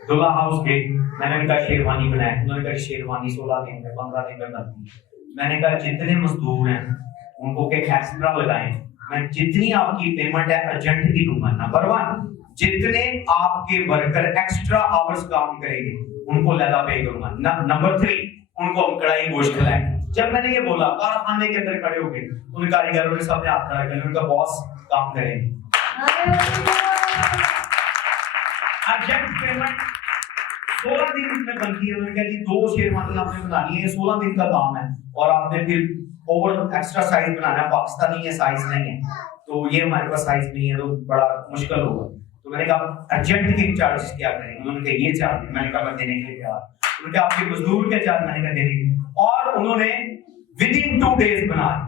दुल्हा हाउस गए, मैंने उनका शेरवानी बनाया, उन्होंने कहा शेरवानी 16 दिन में 15 दिन में बनती है। मैंने कहा जितने मजदूर हैं उनको के एक्स्ट्रा लगाएं, मैं जितनी आपकी पेमेंट है अर्जेंट की दूंगा। नंबर 1, जितने आपके वर्कर एक्स्ट्रा आवर्स काम करेंगे उनको ज्यादा पे करूंगा। नंबर 3, उनको कढ़ाई गोश्त खिलाएं। जब मैंने ये बोला, कारखाने के अंदर खड़े हो गए, उन कारीगरों ने सबने हाथ खड़ा कर, उनका बॉस काम करेंगे। अर्जेंट पेमेंट 16 दिन में बनती है। उन्होंने कहा जी 2 शेरवानी आपने बनानी है, 16 दिन का काम है, और आपने फिर ओवर एक्स्ट्रा साइज बनाना है, पाकिस्तानी है साइज नहीं है, तो ये हमारे पास साइज नहीं है, तो बड़ा मुश्किल होगा। तो मैंने कहा अर्जेंट के चार्जेस क्या करेंगे? उन्होंने कहा ये चार्ज, मैंने कहा मैं देने के लिए तैयार। उन्होंने कहा आपके मजदूर के चार्ज, मैंने कहा देने के, और उन्होंने विद इन 2 डेज बनाए।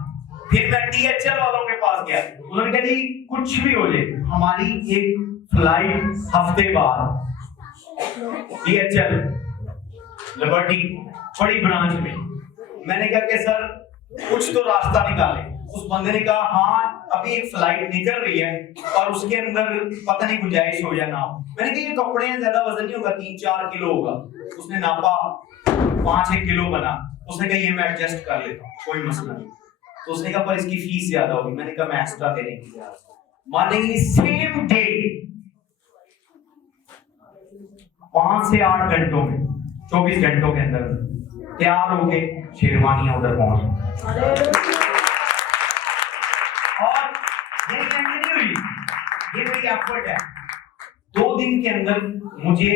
फिर मैं DHL वालों के पास गया, उन्होंने कहा जी कुछ भी हो जाए, हमारी एक फ्लाइट हफ्ते बाद DHL लिबर्टी बड़ी ब्रांच में। मैंने कहा कि सर कुछ तो रास्ता निकाले। उस बंदे ने कहा हाँ अभी एक फ्लाइट निकल रही है और उसके अंदर पता नहीं गुंजाइश हो या ना हो। मैंने कहा ये कपड़े हैं, ज्यादा वजन नहीं होगा, 3-4 किलो होगा। उसने नापा, 5-1 किलो बना। उसने कहा ये मैं एडजस्ट कर लेता हूँ, कोई मसला नहीं। तो उसने कहा पर इसकी फीस ज्यादा होगी। मैंने कहा मैं एक्स्ट्रा देने की तैयार हूं। मानेंगे सेम डे 5 से 8 घंटों में, 24 घंटों के अंदर तैयार हो गए, शेरवानियां उधर पहुंच। और ये नहीं हुई, ये मेरी एफर्ट है। 2 दिन के अंदर मुझे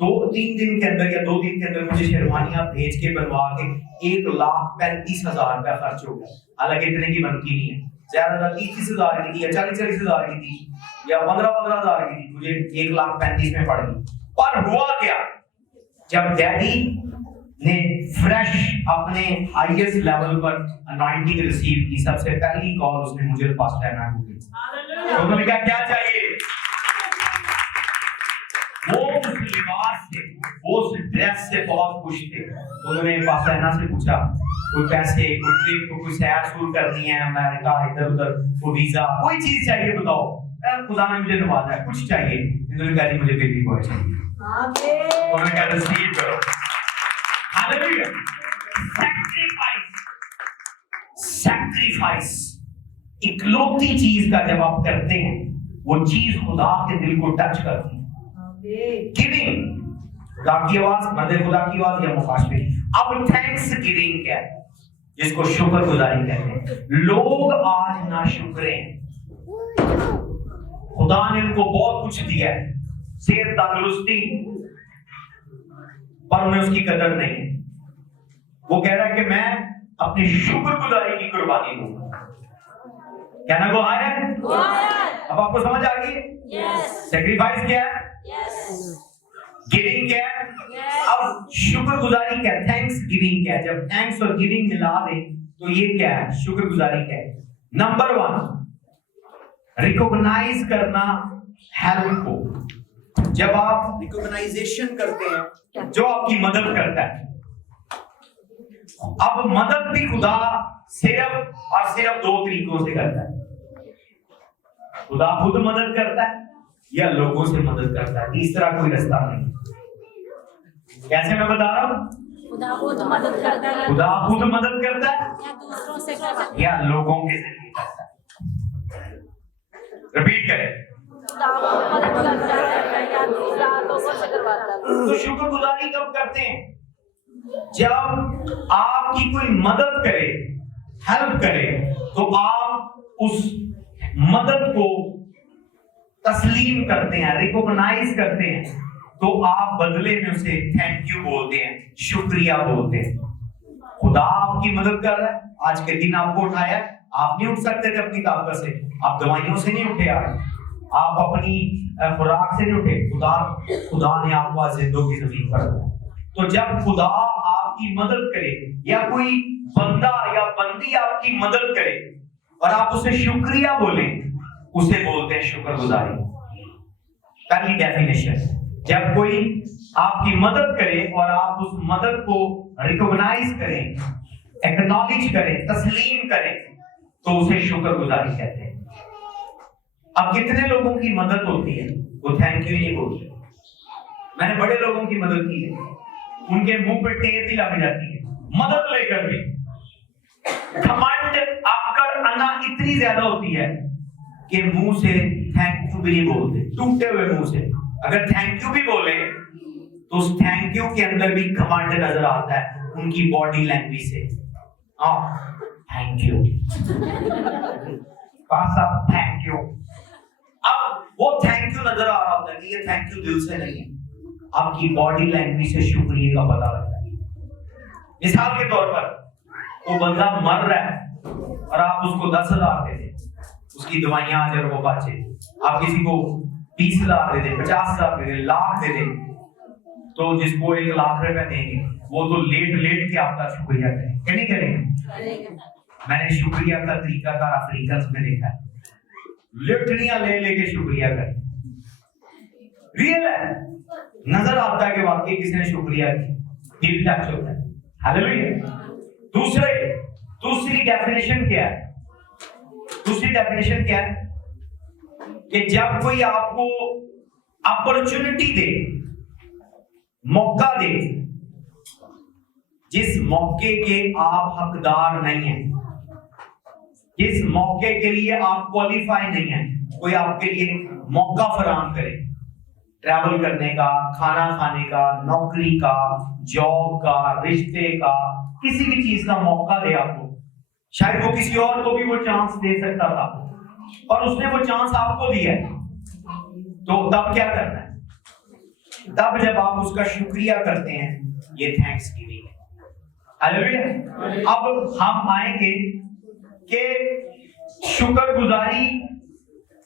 2-3 दिन के अंदर या 2 दिन के अंदर मुझे शेरवानियां भेज के बनवा के 1,35,000 रुपया खर्च हो गया। हालांकि इतने की बनती नहीं है, ज्यादा 30,000 की थी या 40,000 की थी या 15,000 की थी, मुझे 1,35,000 में पड़ गई। पर हुआ क्या, जब डैडी ने फ्रेश अपने हाईएस्ट लेवल पर अनॉइंटिंग रिसीव की, सबसे पहली कॉल उसने मुझे पास करना की। तो उन्होंने कहा क्या चाहिए? वो उस लिबास से, वो उस ड्रेस से बहुत खुश थे। तो उन्होंने पासैना से पूछा कोई पैसे, कोई ट्रिप, कोई सैर सूर करनी है अमेरिका, इधर उधर, कोई वीजा, कोई चीज चाहिए बताओ। खुदा ने मुझे नवाजा है, कुछ चाहिए। इन्होंने कहा मुझे बेबी बॉय चाहिए। उन्होंने कहा रिसीव करो। हालेलुया। सैक्रिफाइस इकलौती चीज का जब आप करते हैं, वो चीज खुदा के दिल को टच करती है। गिविंग, खुदा की आवाज, मर्द खुदा की आवाज या मुखाशबे। अब थैंक्स गिविंग क्या है, जिसको शुक्रगुजारी कहते हैं। लोग आज नाशुक्र हैं। खुदा ने उनको बहुत कुछ दिया है, सेहत, तंदुरुस्ती, पर उन्हें उसकी कदर नहीं है। वो कह रहा है कि मैं अपनी शुक्रगुजारी की कुर्बानी दूंगा। कहना को आया? अब आपको समझ आ गई? सेक्रीफाइस क्या है? गिविंग क्या है? अब शुक्रगुजारी क्या है? थैंक्स गिविंग क्या है? जब थैंक्स और गिविंग मिला दे तो ये क्या है? शुक्रगुजारी क्या है? नंबर 1, रिकॉग्नाइज करना हेल्प को। जब आप रिकॉग्नाइजेशन करते हैं जो आपकी मदद करता है। अब मदद भी खुदा सिर्फ और सिर्फ 2 तरीकों से करता है। खुदा खुद मदद करता है या लोगों से मदद करता है, तीसरा कोई रास्ता नहीं। कैसे मैं बता रहा हूं? खुदा खुद मदद करता है, खुदा खुद मदद करता है या दूसरों से करता है, या लोगों के जरिए करता है। रिपीट करें। खुदा खुद मदद करता है या दूसरा लोगों से करवाता है। तो शुक्रगुजारी कब करते हैं? जब आपकी कोई मदद करे, हेल्प करे, तो आप उस मदद को तस्लीम करते हैं, रिकॉग्नाइज करते हैं, तो आप बदले में उसे थैंक यू बोलते हैं, शुक्रिया बोलते हैं। खुदा आपकी मदद कर रहा है, आज के दिन आपको उठाया। आप नहीं उठ सकते थे अपनी ताकत से, आप दवाइयों से नहीं उठे, आप अपनी खुराक से नहीं उठे। खुदा ने आपको आज जिंदों की जमीन पर। तो जब खुदा आपकी मदद करे या कोई बंदा या बंदी आपकी मदद करे और आप उसे शुक्रिया बोले, उसे बोलते हैं शुक्रगुजारी। पहली डेफिनेशन, जब कोई आपकी मदद करे और आप उस मदद को रिकॉग्नाइज करें, एक्नॉलेज करें, तस्लीम करें, तो उसे शुक्रगुजारी कहते हैं। अब कितने लोगों की मदद होती है वो थैंक यू नहीं बोलते। मैंने बड़े लोगों की मदद की है, उनके मुंह पे टेप भी लग जाती है मदद लेकर भी। घमंड, आकड़, अना इतनी ज्यादा होती है कि मुंह से थैंक यू भी नहीं बोलते, टूटे हुए मुंह से। अगर थैंक यू भी बोले तो उस थैंक यू के अंदर भी घमंड नजर आता है उनकी बॉडी लैंग्वेज से। Thank you, thank you. अब वो थैंक यू नजर आ रहा होता है कि ये थैंक यू दिल से नहीं है, आपकी बॉडी लैंग्वेज से शुक्रिया का पता लगता है। मिसाल के तौर पर वो बंदा मर रहा है और आप उसको 10,000 दे दें, उसकी दवाइयां अजर वो बाचे। आप किसी को 20,000 दे दें, 50,000 दे दें, लाख दे दें, तो जिसको 1 लाख रुपए देंगे वो तो लेट के आपका शुक्रिया करें, क्या नहीं करेंगे? मैंने शुक्रिया का तरीका का अफ्रीकन में देखा है, लिटनियां ले लेके शुक्रिया करें। रियल है, नजर आता है कि वाकई किसने शुक्रिया किया, दिल टच होता है। हालेलुया। दूसरी डेफिनेशन क्या है? दूसरी डेफिनेशन क्या है कि जब कोई आपको अपॉर्चुनिटी दे, मौका दे, जिस मौके के आप हकदार नहीं हैं, जिस मौके के लिए आप क्वालिफाई नहीं हैं, कोई आपके लिए मौका फराहम करे, ट्रैवल करने का, खाना खाने का, नौकरी का, जॉब का, रिश्ते का, किसी भी चीज का मौका दे आपको। शायद वो किसी और को भी वो चांस दे सकता था और उसने वो चांस आपको दिया है, तो तब क्या करना है? तब जब आप उसका शुक्रिया करते हैं, ये थैंक्स गिविंग है। हालेलुया। अब हम आएंगे कि शुक्रगुजारी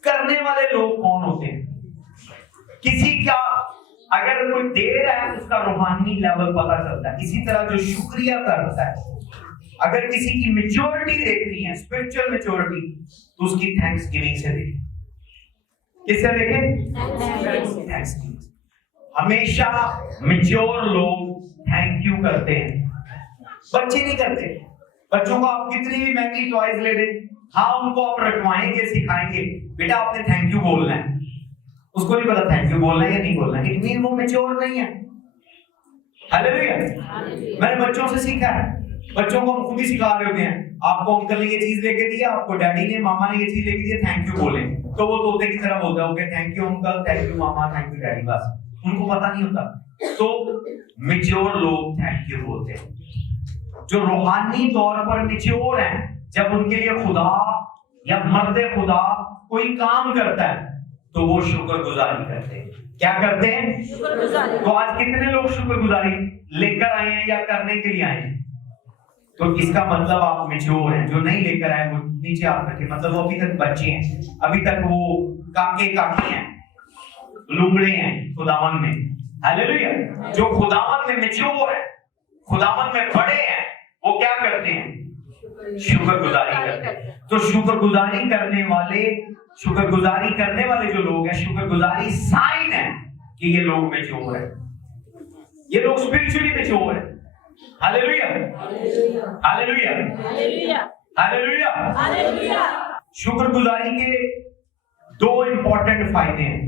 करने वाले लोग कौन होते हैं। किसी का अगर कोई दे रहा है उसका रूहानी लेवल पता चलता है। इसी तरह जो शुक्रिया करता है, अगर किसी की मैच्योरिटी देखनी है, स्पिरिचुअल मैच्योरिटी, तो उसकी थैंक्स गिविंग से देखें। किससे देखें? Thanks giving. हमेशा मैच्योर लोग थैंक यू करते हैं, बच्चे नहीं करते। बच्चों को आप कितनी भी महंगी टॉयज ले दें, हाँ उनको आप रटवाएंगे, सिखाएंगे, बेटा आपने थैंक यू बोलना है, उसको नहीं पता थैंक यू बोलना है या नहीं बोलना है, इट मीन वो मैच्योर नहीं है। हालेलुया। मैंने बच्चों से सीखा है, बच्चों को हम खुद ही सिखा रहे होते हैं। आपको अंकल ने ये चीज लेके दिया, आपको डैडी ने, मामा ने ये चीज लेके दिया, थैंक यू बोले, तो वो तोते की तरह बोलता है, okay thank you uncle, thank you mama, thank you daddy. बस उनको पता नहीं होता तो मेच्योर लोग थैंक यू बोलते हैं। जो रूहानी तौर पर मेच्योर हैं, जब उनके लिए खुदा या मर्दे खुदा कोई काम करता है तो वो शुक्रगुजारी करते हैं। क्या करते हैं? शुक्रगुजारी। तो आज कितने लोग शुक्रगुजारी लेकर आए हैं या करने के लिए आए हैं? तो इसका मतलब आप मेच्योर हैं। जो नहीं लेकर आए वो नीचे आप रखें, मतलब वो अभी तक बच्चे हैं, अभी तक वो काके काकी हैं, लुंगड़े हैं खुदावन में। हालेलुया। जो खुदावन में मेच्योर है, खुदावन में बड़े हैं, वो क्या करते हैं? शुक्रगुजारी करते हैं। तो शुक्रगुजारी करने वाले जो लोग हैं, शुक्रगुजारी साइन है कि ये लोग मेच्योर हैं, ये लोग स्पिरिचुअली मेच्योर हैं। Hallelujah, hallelujah, hallelujah, hallelujah, hallelujah. शुक्रगुजारी के दो इंपॉर्टेंट फायदे हैं।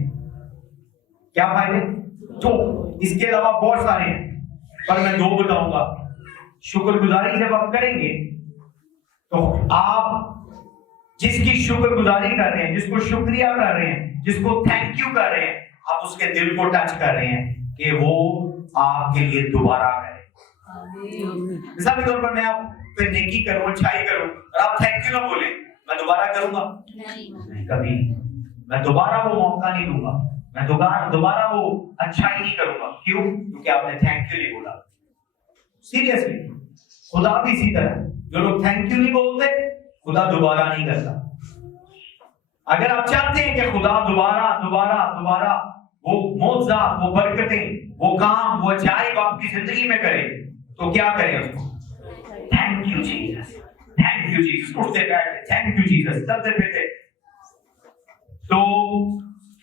क्या फायदे? दो, इसके अलावा बहुत सारे हैं, पर मैं दो बताऊंगा। शुक्रगुजारी जब आप करेंगे तो आप जिसकी शुक्रगुजारी कर रहे हैं, जिसको शुक्रिया कर रहे हैं, जिसको थैंक यू कर रहे हैं, आप उसके दिल को टच कर रहे हैं कि वो आपके लिए दोबारा करे। मिसाल के तौर पर मैं आप पे नेकी करूं, अच्छाई करूं और आप थैंक यू ना बोले, मैं दोबारा करूंगा? नहीं, कभी मैं दोबारा वो मौका नहीं दूंगा, मैं दोबारा वो अच्छाई नहीं करूंगा। क्यों? क्योंकि आपने थैंक यू नहीं बोला। सीरियसली, खुदा भी इसी तरह, जो लोग थैंक यू नहीं बोलते, खुदा दोबारा नहीं करता। अगर आप चाहते हैं कि खुदा दोबारा दोबारा दोबारा वो मौजज़ा, वो बरकतें, वो काम, वो अजायब आपकी जिंदगी में करे, तो क्या करें उसको? Thank you Jesus, thank you Jesus. उठते बैठते थैंक यू जीसस, चलते फिरते। तो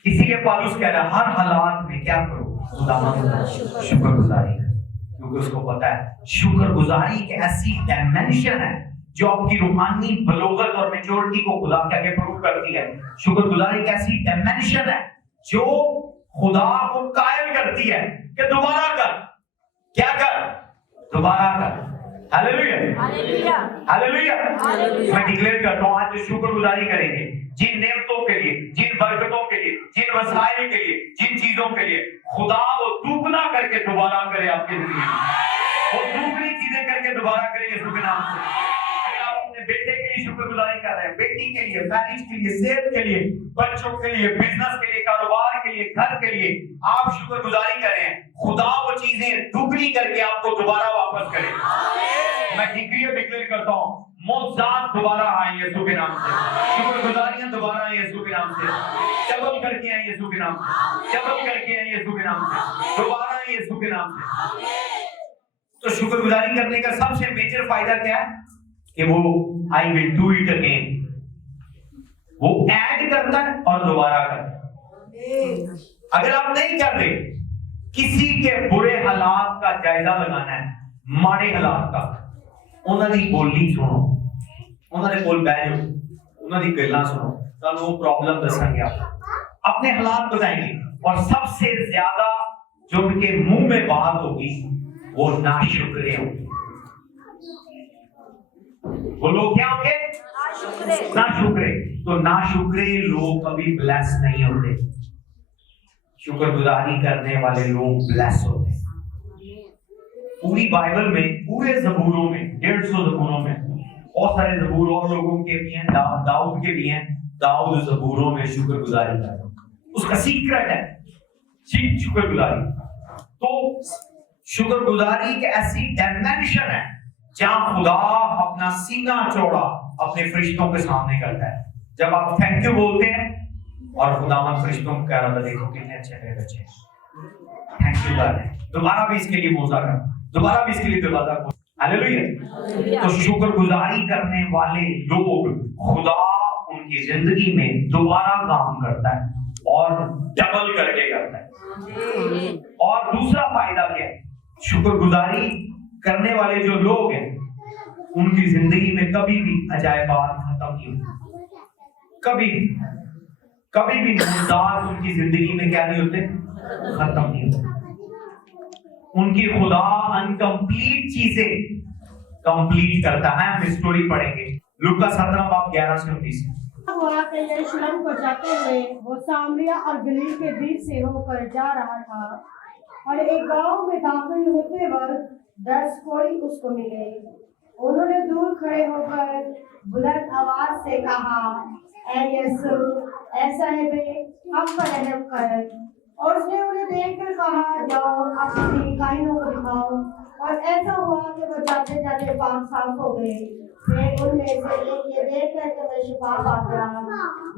इसीलिए पौलुस कह रहा है हर हालात में क्या करो? खुदावंद शुक्रगुजारी करो, क्योंकि उसको पता है शुक्रगुजारी एक ऐसी डायमेंशन है जो आपकी रूहानी बलोगत और मैच्योरिटी को खुदा के आगे प्रूव करती है। शुक्रगुजारी एक ऐसी डायमेंशन है जो खुदा को कायल करती है कि दोबारा कर, क्या कर? दोबारा कर। Hallelujah, hallelujah, hallelujah. हालेलुया। मैं डिक्लेयर करता हूं, आज जो शुक्रगुजारी करेंगे, जिन नेमतों के लिए, जिन बरकतों के लिए, जिन वसाइल के लिए, जिन चीजों के लिए, खुदा वो दुगना करके दोबारा करे आपकी जिंदगी में। वो दुगनी चीजें करके दोबारा करे यीशु के नाम से। अगर आप अपने बेटे के लिए शुक्रगुजारी कर रहे हैं, बेटी के लिए, मैरिज के लिए, सेहत के लिए, बच्चों के लिए, बिजनेस के लिए, कारोबार के लिए, घर के लिए, आप शुक्रगुजारी करें, खुदा वो चीजें दुगनी करके आपको दोबारा वापस करे। मैं डिक्लेयर करता हूं, मौजज़ात दोबारा आए यीशु के नाम से, शुक्रगुजारियां दोबारा आए यीशु के नाम से, डबल करके आए यीशु के नाम से, डबल करके आए यीशु के नाम से, दोबारा आए यीशु के नाम से। तो शुक्रगुजारी करने का सबसे मेजर फायदा क्या है? कि वो I will do it again, वो ऐड करता है और दोबारा करता है। अगर आप नहीं कर रहे, किसी के बुरे हालात का जायजा लगाना है, माड़े हालात का, उन्होंने बोली सुनो, उन्होंने बोल बैठो, उन्होंने गल्लां सुनो, तो वो प्रॉब्लम दसेंगे, आप अपने हालात बताएंगे, और सबसे ज्यादा जो उनके मुंह में बात होगी वो नाशुक्रे होंगे। वो लोग क्या होंगे? नाशुक्रे। तो नाशुक्रे लोग कभी ब्लेस नहीं होते, शुक्रगुजारी करने वाले लोग ब्लेस होते हैं। पूरी बाइबल में, पूरे जबूरों में, 150 जबूरों में, बहुत सारे जबूर और लोगों के भी हैं, दाऊद के भी हैं। दाऊद जबूरों में शुक्रगुजारी करता है, उसका सीक्रेट है शुक्रगुजारी। तो शुक्रगुजारी एक ऐसी डायमेंशन है जहां खुदा अपना सीना चौड़ा अपने फरिश्तों के सामने करता है। जब आप थैंक यू बोलते हैं और खुदावन फरिश्तों को कह रहा था, देखो कितने अच्छे मेरे बच्चे, थैंक यू गॉड, दोबारा भी इसके लिए मौका कर, दोबारा भी इसके लिए दरवाजा खोल। हालेलुया। तो शुक्रगुजारी करने वाले लोग, खुदा उनकी जिंदगी में दोबारा काम करता है और डबल करके करता है। और दूसरा फायदा क्या है? शुक्रगुजारी करने वाले जो लोग हैं, उनकी जिंदगी में कभी भी अजायबात खत्म नहीं होती, कभी भी मुद्दात उनकी जिंदगी में क्या नहीं होते? खत्म नहीं होते। उनकी खुदा अनकंप्लीट चीजें कंप्लीट करता है। हम स्टोरी पढ़ेंगे लूका 17 बाब 11 से 19। हुआ कि यरूशलेम को जाते हुए वो सामरिया और गलील के बीच से होकर जा रहा था। और एक गांव में दाखिल होते वक्त 10 कोढ़ी उसको मिले। उन्होंने दूर खड़े होकर बुलंद आवाज से कहा, ऐ यीशु, ऐ साहिबे हम पर रहम कर। और उसने उन्हें देखकर कहा, जाओ अपनी काहिनों को दिखाओ। और ऐसा हुआ कि वो जाते जाते पाक साफ हो गए। फिर उनमें से एक ये देखकर कि मैं शिफा पा गया,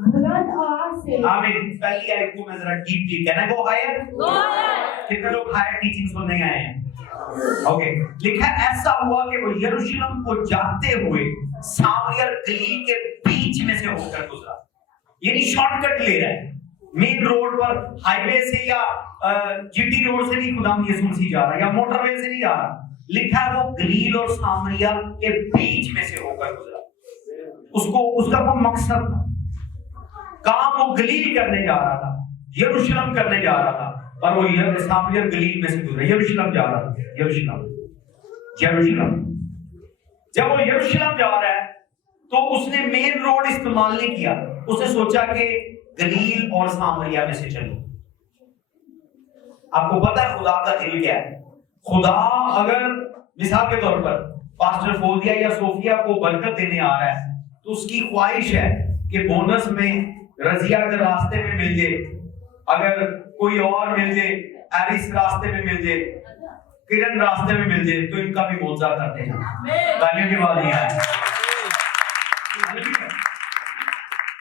बुलंद आवाज से आमीन। पहली आयत को मैं जरा डीपली कहना गो हायर। कितने लोग हायर टीचिंग सुनने आए हैं? ओके, लिखा ऐसा हुआ कि वो यरूशलेम को जाते हुए सामरिया गलील के बीच में से होकर गुजरा। यानी शॉर्टकट ले रहा है, मेन रोड पर हाईवे से या जीटी रोड से नहीं खुदाम यीशु मसीह जा रहा या मोटरवे से नहीं जा रहा। लिखा है वो गलील और सामरिया के बीच में से होकर गुजरा। उसका कोई मकसद था, काम वो गलील करने जा रहा था, यरूशलेम करने जा रहा था, और वो सामरिया गलील में से गुजरा। यरूशलेम जा रहा था, यरूशलेम। जब वो यरूशलेम जा रहा है तो उसने मेन रोड इस्तेमाल नहीं किया। उसने सोचा कि गलील और सामरिया में से चलो। आपको पता है खुदा का दिल क्या है? खुदा अगर मिसाल के तौर पर पास्टर फोजिया या सोफिया को बरकत देने आ रहा है तो उसकी ख्वाहिश है कि बोनस में रजिया अगर रास्ते में मिल जाए, अगर कोई और मिल जाए, एरिस रास्ते में मिल जाए, किरण रास्ते में मिल जाए, तो इनका भी मौजा करते हैं। तालियों की आवाज नहीं आए।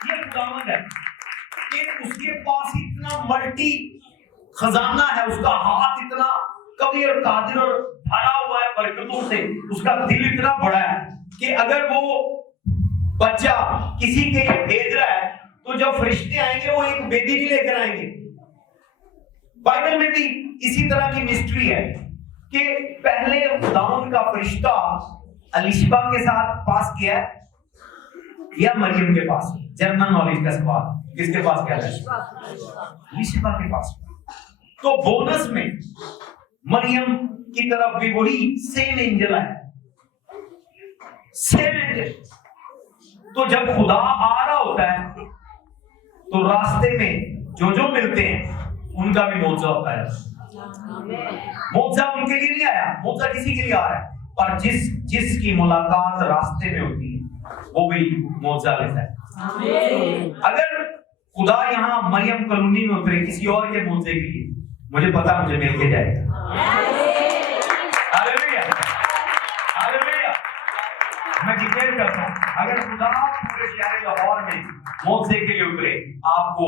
ये खुदावंद है कि उसके पास इतना मल्टी खजाना है, उसका हाथ इतना कवि और कादिर और भरा हुआ है बरकतों से, उसका दिल इतना बड़ा है कि अगर वो बच्चा किसी के लिए भेज रहा है तो जब फरिश्ते आएंगे वो एक बेबी नहीं लेकर आएंगे। बाइबल में भी इसी तरह की मिस्ट्री है कि पहले खुदावंद का फरिश्ता अलीशबा के साथ पास किया या मरियम के पास। जनरल नॉलेज का सवाल, किसके पास गया था? अलीशबा के पास। तो बोनस में मरियम की तरफ भी वही सेम एंजल है, सेम एंजल। तो जब खुदा आ रहा होता है तो रास्ते में जो जो मिलते हैं उनका भी मौजा होता है। मौजा उनके लिए नहीं आया, मौजा किसी के लिए आ रहा है, पर जिसकी मुलाकात रास्ते में होती है वो भी मौजा लेता है। अगर खुदा यहाँ मरियम कॉलोनी में उतरे किसी और के मौजे के लिए, मुझे पता मुझे मिल के जाएगा। Hallelujah, hallelujah. मैं डिक्लेयर करता हूँ, अगर खुदा पूरे शहर लाहौर में मौजे के लिए उतरे, आपको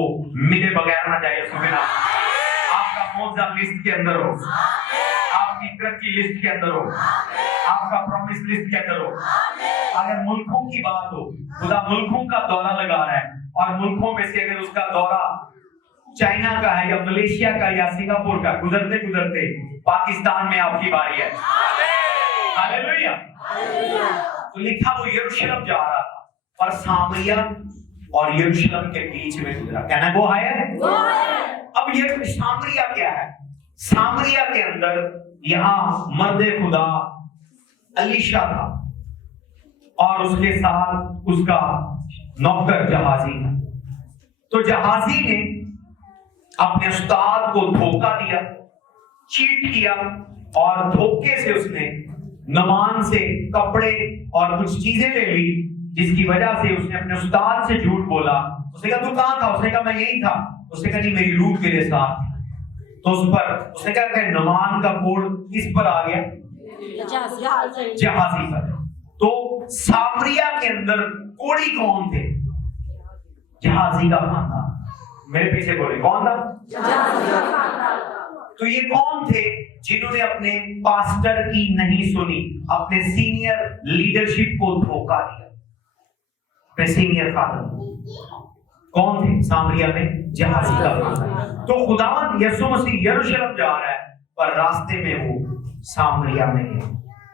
मिले बगैर ना जाए। सुबह आपका मौजा लिस्ट के अंदर हो, आपकी तरक्की लिस्ट के अंदर हो, आपका प्रॉमिस लिस्ट के अंदर हो। अगर मुल्कों की बात हो, खुदा मुल्कों का दौरा लगा रहा है और मुल्कों में से अगर उसका दौरा चाइना का है या मलेशिया का या सिंगापुर का, गुजरते गुजरते पाकिस्तान में आपकी बारी है। हालेलुया। तो लिखा वो यरूशलेम जा रहा था और सामरिया और यरूशलेम के बीच में गुजरा। कहना वो है। अब ये सामरिया क्या है? सामरिया के अंदर यहाँ मर्दे खुदा अलीशा था और उसके साथ उसका नौकर जहाजी था। तो जहाजी ने अपने उस्ताद को धोखा दिया, चीट किया, और धोखे से उसने नमान से कपड़े और कुछ चीजें ले ली, जिसकी वजह से उसने अपने उस्ताद से झूठ बोला। उसने कहा तू कहां था? उसने कहा मैं यही था। उसने कहा नहीं, मेरी रूह तेरे साथ थी। तो उस पर उसने कहा नमान का कोड किस पर आ गया? जहाजी पर। तो सामरिया के अंदर कोड़ी कौन थे? जहाजी का खानदान। मेरे पीछे बोले कौन था? तो ये कौन थे जिन्होंने अपने पास्टर की नहीं सुनी, अपने सीनियर लीडरशिप को धोखा दिया? सीनियर फादर कौन थे सामरिया में? जहाजी का खानदान। तो खुदावंद यीशु मसीह यरूशलेम जा रहा है पर रास्ते में वो सामरिया में है,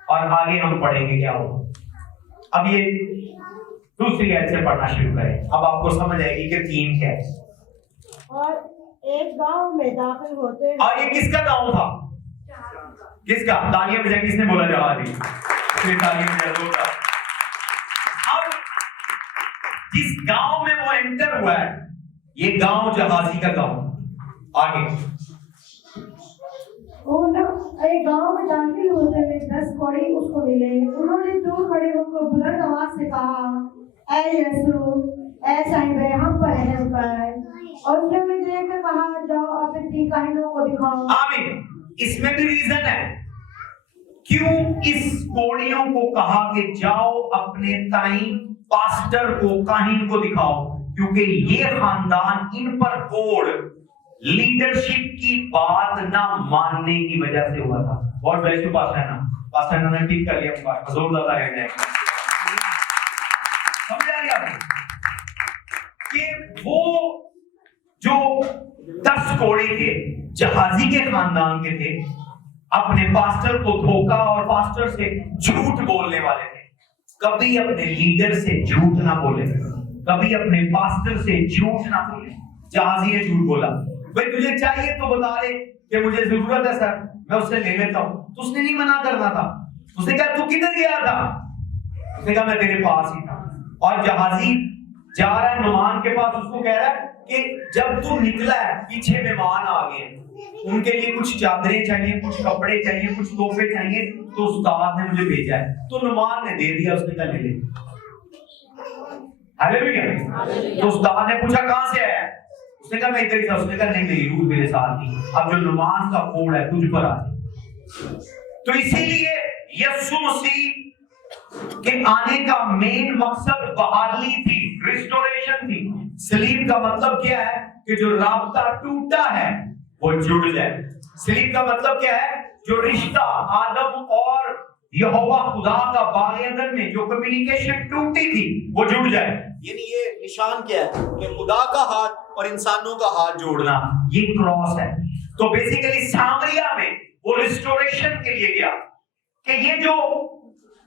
और आगे हम पढ़ेंगे क्या होगा। अब ये दूसरी आयत से पढ़ना शुरू करें, अब आपको समझ आएगी कि थीम क्या है। और एक गांव में दाखिल होते हैं। और ये किसका गांव था? किसका? तालियां बजाएं। किसने बोला? जहाजी। तालियां बजाएं। अब जिस गांव में वो एंटर हुआ है, ये गांव जहाजी का गांव। आगे एक गांव में दाखिल होते हुए 10 कौड़ी उसको मिले। उन्होंने दूर खड़े होकर बुलंद आवाज से कहा, ऐ यीशु, ऐ साहिब, हम पर रहम कर। और उसने उन्हें देखकर कहा, जाओ अपने 3 काहिनों को दिखाओ। आमीन। इसमें भी रीजन है क्यों इस कोड़ियों को कहा कि जाओ अपने ताई पास्टर को, काहिन को दिखाओ, क्योंकि ये खानदान इन पर कोड़ लीडरशिप की बात ना मानने की वजह से हुआ था। बहुत ब्लेस यू पास्टर ने ठीक कर लिया, बात जोरदार रह जाएगा। समझ आ रही आपको कि वो जो 10 कोड़े थे जहाजी के खानदान के थे, अपने पास्टर को धोखा और पास्टर से झूठ बोलने वाले थे। कभी अपने लीडर से झूठ ना बोले, कभी अपने पास्टर से झूठ ना बोले। जहाजी ने झूठ बोला, भाई तुझे चाहिए तो बता दे कि मुझे जरूरत है सर, मैं उससे ले लेता हूं। तो उसने नहीं मना करना था। उसने कहा तू किधर गया था? उसने कहा मैं तेरे पास ही था। और जहाजी जा रहा है नुमान के पास, उसको कह रहा है कि जब तू निकला है पीछे मेहमान आ गए, उनके लिए कुछ चादरें चाहिए, कुछ कपड़े चाहिए, कुछ तोहफे चाहिए, तो उस्ताद ने मुझे भेजा है। तो नुमान ने दे दिया, उसने कहा ले ले। हालेलुया। तो उस्ताद ने पूछा कहां से आया? उसने कहा मैं इधर ही था। उसने कहा नहीं मेरी रूह मेरे साथ थी, अब जो नुमान का कोड है तुझ पर आ जाए। तो इसीलिए यीशु मसीह के आने का मेन मकसद बहाली थी, रिस्टोरेशन थी। सलीब का मतलब क्या है? कि जो राब्ता टूटा है वो जुड़ जाए। सलीब का मतलब क्या है? जो रिश्ता आदम और यहोवा खुदा का बागे अदन में जो कम्युनिकेशन टूटी थी वो जुड़ जाए। यानी ये निशान क्या है? कि खुदा का हाथ और इंसानों का हाथ जोड़ना, ये क्रॉस है। तो बेसिकली सामरिया में वो रिस्टोरेशन के लिए गया कि ये जो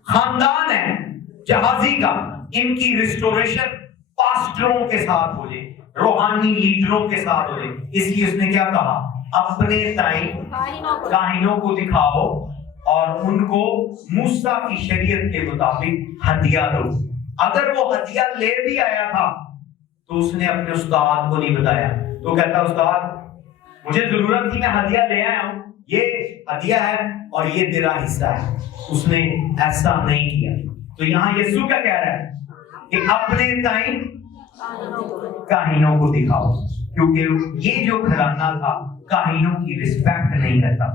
खानदान है जहाजी का, इनकी रिस्टोरेशन पास्टरों के साथ हो जाए, रूहानी लीडरों के साथ हो जाए। इसलिए उसने क्या कहा? अपने ताई काहिनों को दिखाओ और उनको मूसा की शरीयत के मुताबिक हदिया दो। अगर वो हदिया ले भी आया था तो उसने अपने उस्ताद को नहीं बताया। तो कहता उस्ताद मुझे जरूरत थी, मैं हदिया ले आया हूं, ये हदिया है और ये तेरा हिस्सा है। उसने ऐसा नहीं किया। तो यहां यीशु क्या कह रहा है कि अपने ताई काहिनों को दिखाओ, क्योंकि ये जो घराना था काहिनों की रिस्पेक्ट नहीं करता।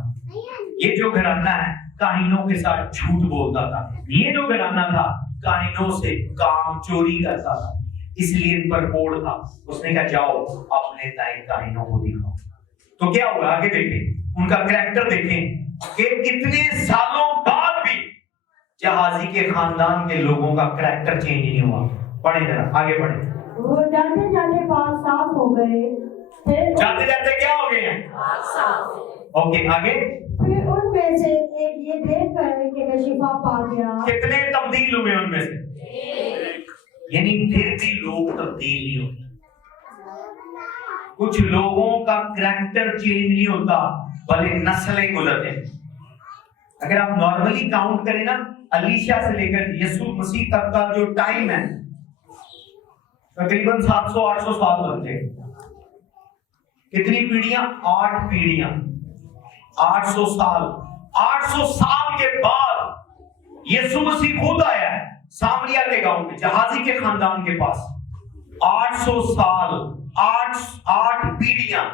ये जो घराना है काहिनों के साथ झूठ बोलता था। ये जो घराना था काहिनों से काम चोरी करता था। इसलिए इन पर कोड़ था। उसने कहा जाओ अपने ताई काहिनों को दिखाओ। तो क्या हुआ आगे देखें, उनका कैरेक्टर देखें कि कितने सालों बाद भी जहाजी के खानदान के लोगों का कैरेक्टर चेंज नहीं हुआ। पढ़े जरा, आगे पढ़े। वो जाते जाते पास साफ हो गए। फिर जाते जाते क्या हो गए हैं? ओके, आगे। फिर उनमें से एक ये देख कर कि मैं शिफा पा गया। कितने तब्दील हुए उनमें से? यानी फिर भी लोग तब्दील नहीं होते। कुछ लोगों का कैरेक्टर चेंज नहीं होता, भले नस्लें गुजरते। अगर आप नॉर्मली काउंट करें ना, अलीशा से लेकर यीशु मसीह तक का जो टाइम है तकरीबन 700-800 साल बनते। कितनी पीढ़ियां? 8 पीढ़ियां, 800 साल। 800 साल के बाद यीशु मसीह खुद आया है सामरिया के गांव में, जहाजी के खानदान के पास। 800 साल, 8 पीढ़ियां,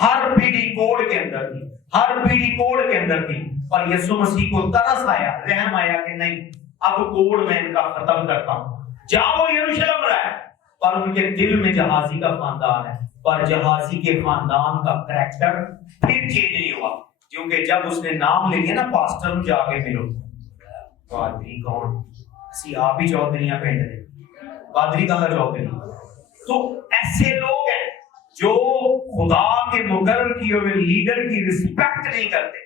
हर पीढ़ी कोड के अंदर थी, हर पीढ़ी कोड के अंदर थी। पर यीशु मसीह को तरस आया, रहम आया कि नहीं, अब कोड मैं इनका खत्म करता हूं। जहां वो यरूशलेम रहा है पर उनके दिल में जहाजी का खानदान है। पर जहाजी के खानदान का कैरेक्टर फिर चेंज नहीं हुआ, क्योंकि जब उसने नाम ले लिया ना, पास्टर जाके मिलो, पादरी कौन? सी आप ही चौधरीयां पेंट दे, पादरी कहां चौधरी? तो ऐसे लोग हैं जो खुदा के मुकर्रर किए हुए लीडर की रिस्पेक्ट नहीं करते,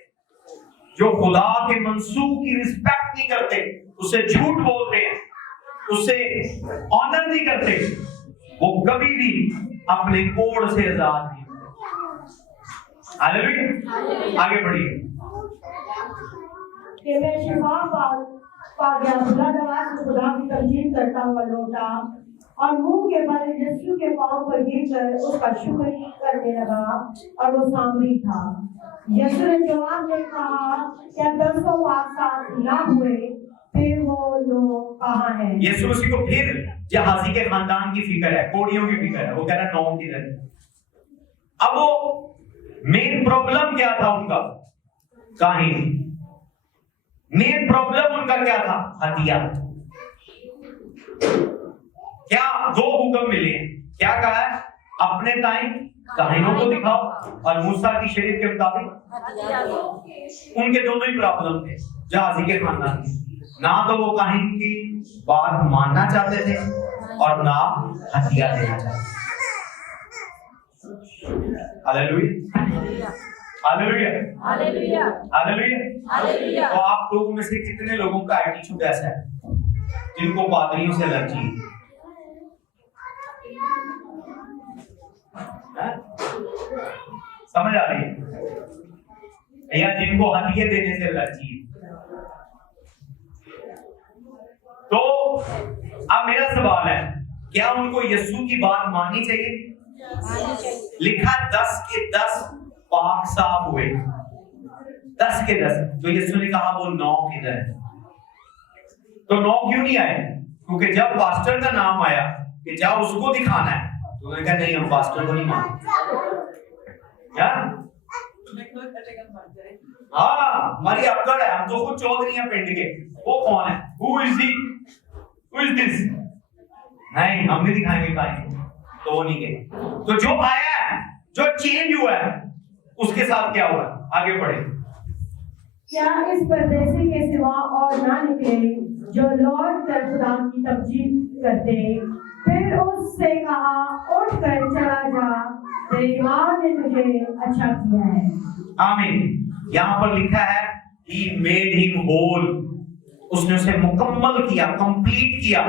जो खुदा के मंसूब की रिस्पेक्ट नहीं करते, उसे झूठ बोलते हैं, उसे ऑनर नहीं करते, वो कभी भी अपने कोड से आजाद नहीं। हालेलुया। आगे बढ़िए। कि मैं शिफा पा गया, बुलंद आवाज से खुदा की तमजीद करता हुआ लौटा और मुंह के बल यीशु के पांव पर गिरकर उसका शुक्र करने लगा और वो सामरी था। यीशु ने जवाब में कहा, क्या 10 पाक साथ ना हुए? फिर वो लोग कहाँ हैं? यीशु मसीह को फिर जहाजी के खानदान की फिक्र है, कोड़ियों की फिक्र है। वो कह रहा है 9 किधर है? अब वो मेन प्रॉब्लम क्या था उनका? काहिन। मेन प्रॉब्लम उनका क्या था? हदिया। क्या 2 हुक्म मिले हैं? क्या कहा है? अपने टाइम काहिनों को दिखाओ और मूसा की शरीयत के मुताबिक। उनके दोनों ही प्रॉब्लम थे जहाजी के खानदान में। ना तो वो काहिन की बात मानना चाहते थे और ना हदिया देना चाहते थे। Hallelujah, hallelujah, hallelujah, hallelujah. Hallelujah. तो आप लोगों में से कितने लोगों का एटीट्यूड ऐसा है जिनको पादरियों से एलर्जी है? समझ आ रही है? या जिनको हदिये देने से एलर्जी है? तो अब मेरा सवाल है, क्या उनको यीशु की बात माननी चाहिए? लिखा 10 के 10 पाक साफ हुए। 10 के 10। तो यीशु ने कहा वो 9 किधर है? तो 9 क्यों नहीं आए? क्योंकि जब पास्टर का नाम आया कि जाओ उसको दिखाना है, तो उन्होंने कहा नहीं, हम पास्टर को नहीं मानते। क्या? हाँ, हमारी अक्कड़ है, हम तो खुद चौधरी हैं पिंड के। वो कौन है? Who is this? नहीं, हम नहीं दिखाएंगे काहे, तो वो नहीं गए। तो जो आया है, जो चेंज हुआ है, उसके साथ क्या हुआ? आगे बढ़े। क्या इस परदेसी के सिवा और ना निकले जो लौट कर खुदा की तमजीद करते? फिर उससे कहा, उठ कर चला जा, तेरी माँ ने तुझे अच्छा किया है। आमीन। यहाँ पर लिखा है He made him whole। उसने उसे मुकम्मल किया, कंप्लीट किया।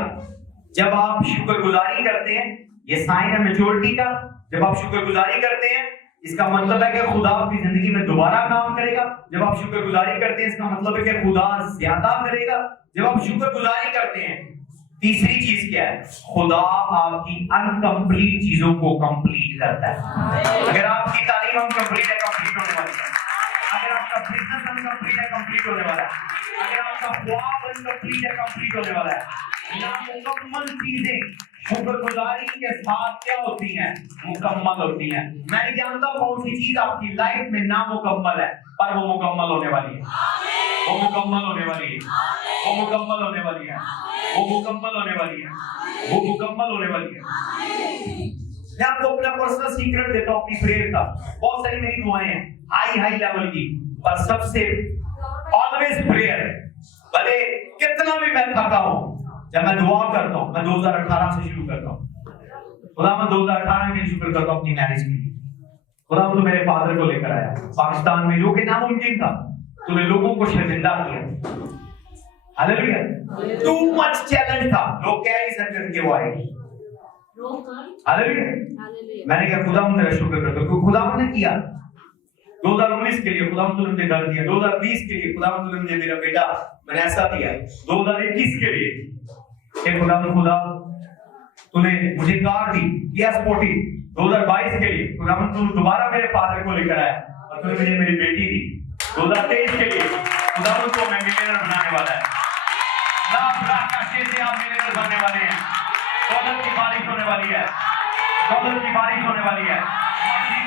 जब आप शुक्रगुजारी करते हैं, ये साइन है मैच्योरिटी का। जब आप शुक्रगुजारी करते हैं, इसका मतलब है कि खुदा आपकी जिंदगी में दोबारा काम करेगा। जब आप शुक्रगुजारी करते हैं, इसका मतलब है कि खुदा ज्यादा करेगा। जब आप शुक्रगुजारी करते हैं, तीसरी चीज क्या है? खुदा आपकी अनकंप्लीट चीजों को कंप्लीट करता है। अगर आपकी तालीम अनकंप्लीट है, कंप्लीट होने वाली है। अगर आपका बिजनेस अनकंप्लीट है, कंप्लीट होने वाला है। अगर आपका ख्वाब अनकंप्लीट है, कंप्लीट होने वाला है। मुकम्मल चीजें शुक्रगुजारी के साथ क्या होती हैं? मुकम्मल होती हैं। मैं नहीं जानता कौन सी चीज आपकी लाइफ में ना मुकम्मल है, पर वो मुकम्मल होने वाली है। वो मुकम्मल होने वाली है। वो मुकम्मल होने वाली है। वो मुकम्मल होने वाली है। वो मुकम्मल होने वाली है। मैं आपको अपना पर्सनल सीक्रेट देता हूँ अपनी प्रेयर का। बहुत सारी मेरी दुआएं हैं हाई लेवल की, पर सबसे ऑलवेज प्रेयर। भले कितना भी मैं थका हूं, जब मैं दुआ करता हूं, मैं 2018 से शुरू करता हूं। खुदा मैं 2018 में शुक्र करता हूं अपनी मैरिज के लिए। खुदा तो मेरे फादर को लेकर आया पाकिस्तान में, जो कि नामुमकिन था। तूने लोगों को शर्मिंदा किया। हालेलुया। टू मच चैलेंज था, लोग कह नहीं सकते कि वो आएगी। हालेलुया। मैंने कहा खुदा मैं तेरा शुक्र करता हूं, क्योंकि खुदा ने किया। 2019 के लिए खुदा तूने मुझे घर दिया। 2020 के लिए खुदा तूने मुझे मेरा बेटा मैंने ऐसा दिया। 2021 के लिए हे खुदा तूने मुझे कार दी, या स्पोर्टी। 2022 के लिए खुदा तू दोबारा मेरे फादर को लेकर आया और तूने मुझे मेरी बेटी दी। 2023 के लिए खुदा को मैं मिलियनर बनाने वाला है। लाख का शेर से आप मिलियनर बनने वाले हैं। दौलत की बारिश होने वाली है। दौलत की बारिश होने वाली है।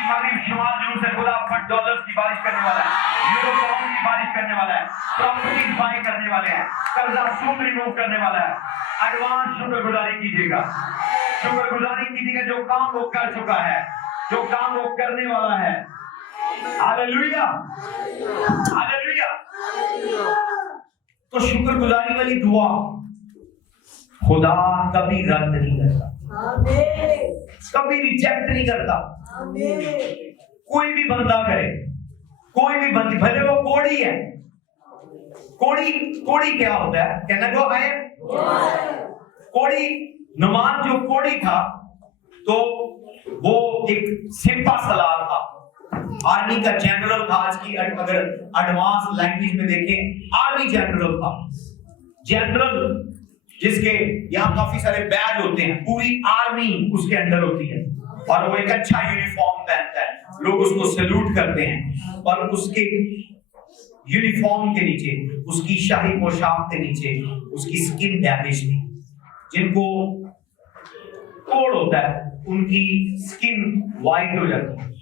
मगरिब शुमाल जुनूब से खुदा पर डॉलर्स की बारिश करने वाला है। यूरो पाउंड की बारिश करने वाला है। प्रॉपर्टीज बाय करने वाले हैं। कर्जा सूद रिमूव करने वाला है। एडवांस शुक्रगुजारी कीजिएगा। शुक्रगुजारी कीजिएगा जो काम वो कर चुका है, जो काम वो करने वाला है। Hallelujah, hallelujah. तो शुक्रगुजारी वाली दुआ खुदा कभी रद्द नहीं करता, कभी रिजेक्ट नहीं करता। कोई भी बंदा करे, कोई भी बंदी, भले वो कोड़ी है। कोड़ी क्या होता है? कहना गो है कोड़ी। नुमान जो कोड़ी था, तो वो एक सिपा सलार था, आर्मी का जनरल था। आज की अगर एडवांस लैंग्वेज में देखें, आर्मी जनरल था। जनरल जिसके यहाँ काफी सारे बैज होते हैं, पूरी आर्मी उसके अंडर होती है और वो एक अच्छा यूनिफॉर्म पहनता है, लोग उसको सैल्यूट करते हैं और उसके यूनिफॉर्म के नीचे, उसकी शाही पोशाक के नीचे उसकी स्किन डैमेज थी। जिनको कोड होता है उनकी स्किन वाइट हो जाती है,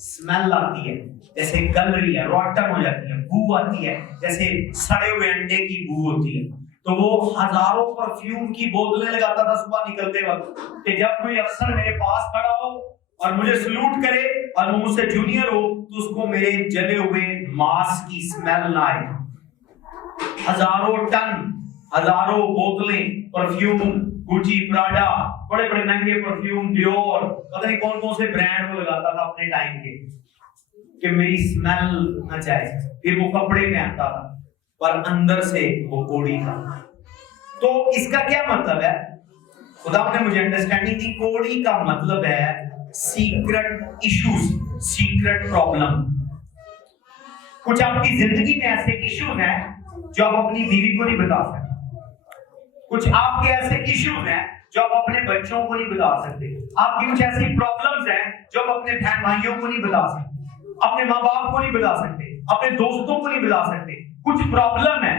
स्मेल आती है जैसे गल रही है, रॉटन हो जाती है, बू आती है जैसे सड़े हुए अंडे की बू होती है। तो वो हजारों परफ्यूम की बोतलें लगाता था सुबह निकलते वक्त कि जब कोई अफसर मेरे पास खड़ा हो और मुझे सलूट करे और वो मुझसे जूनियर हो तो उसको मेरे जले हुए मांस की स्मेल ना आए। हजारों टन, हजारों बोतलें परफ्यूम, गुची, प्राडा, बड़े बड़े महंगे परफ्यूम, डियोर, पता नहीं कौन कौन से ब्रांड वो लगाता था अपने टाइम के कि मेरी स्मेल न जाए। फिर वो कपड़े पहनता था पर अंदर से वो कोड़ी था। तो इसका क्या मतलब है? खुदा ने मुझे अंडरस्टैंडिंग दी। कोड़ी का मतलब है सीक्रेट इश्यूज, सीक्रेट प्रॉब्लम। कुछ आपकी जिंदगी में ऐसे इश्यूज हैं जो आप अपनी बीवी को नहीं बता सकते। कुछ आपके ऐसे इश्यूज हैं जो आप अपने बच्चों को नहीं बता सकते। आपकी कुछ ऐसी प्रॉब्लम्स हैं जो आप अपने बहन भाइयों को नहीं बता सकते, अपने माँ बाप को नहीं बता सकते, अपने दोस्तों को नहीं बता सकते। कुछ प्रॉब्लम है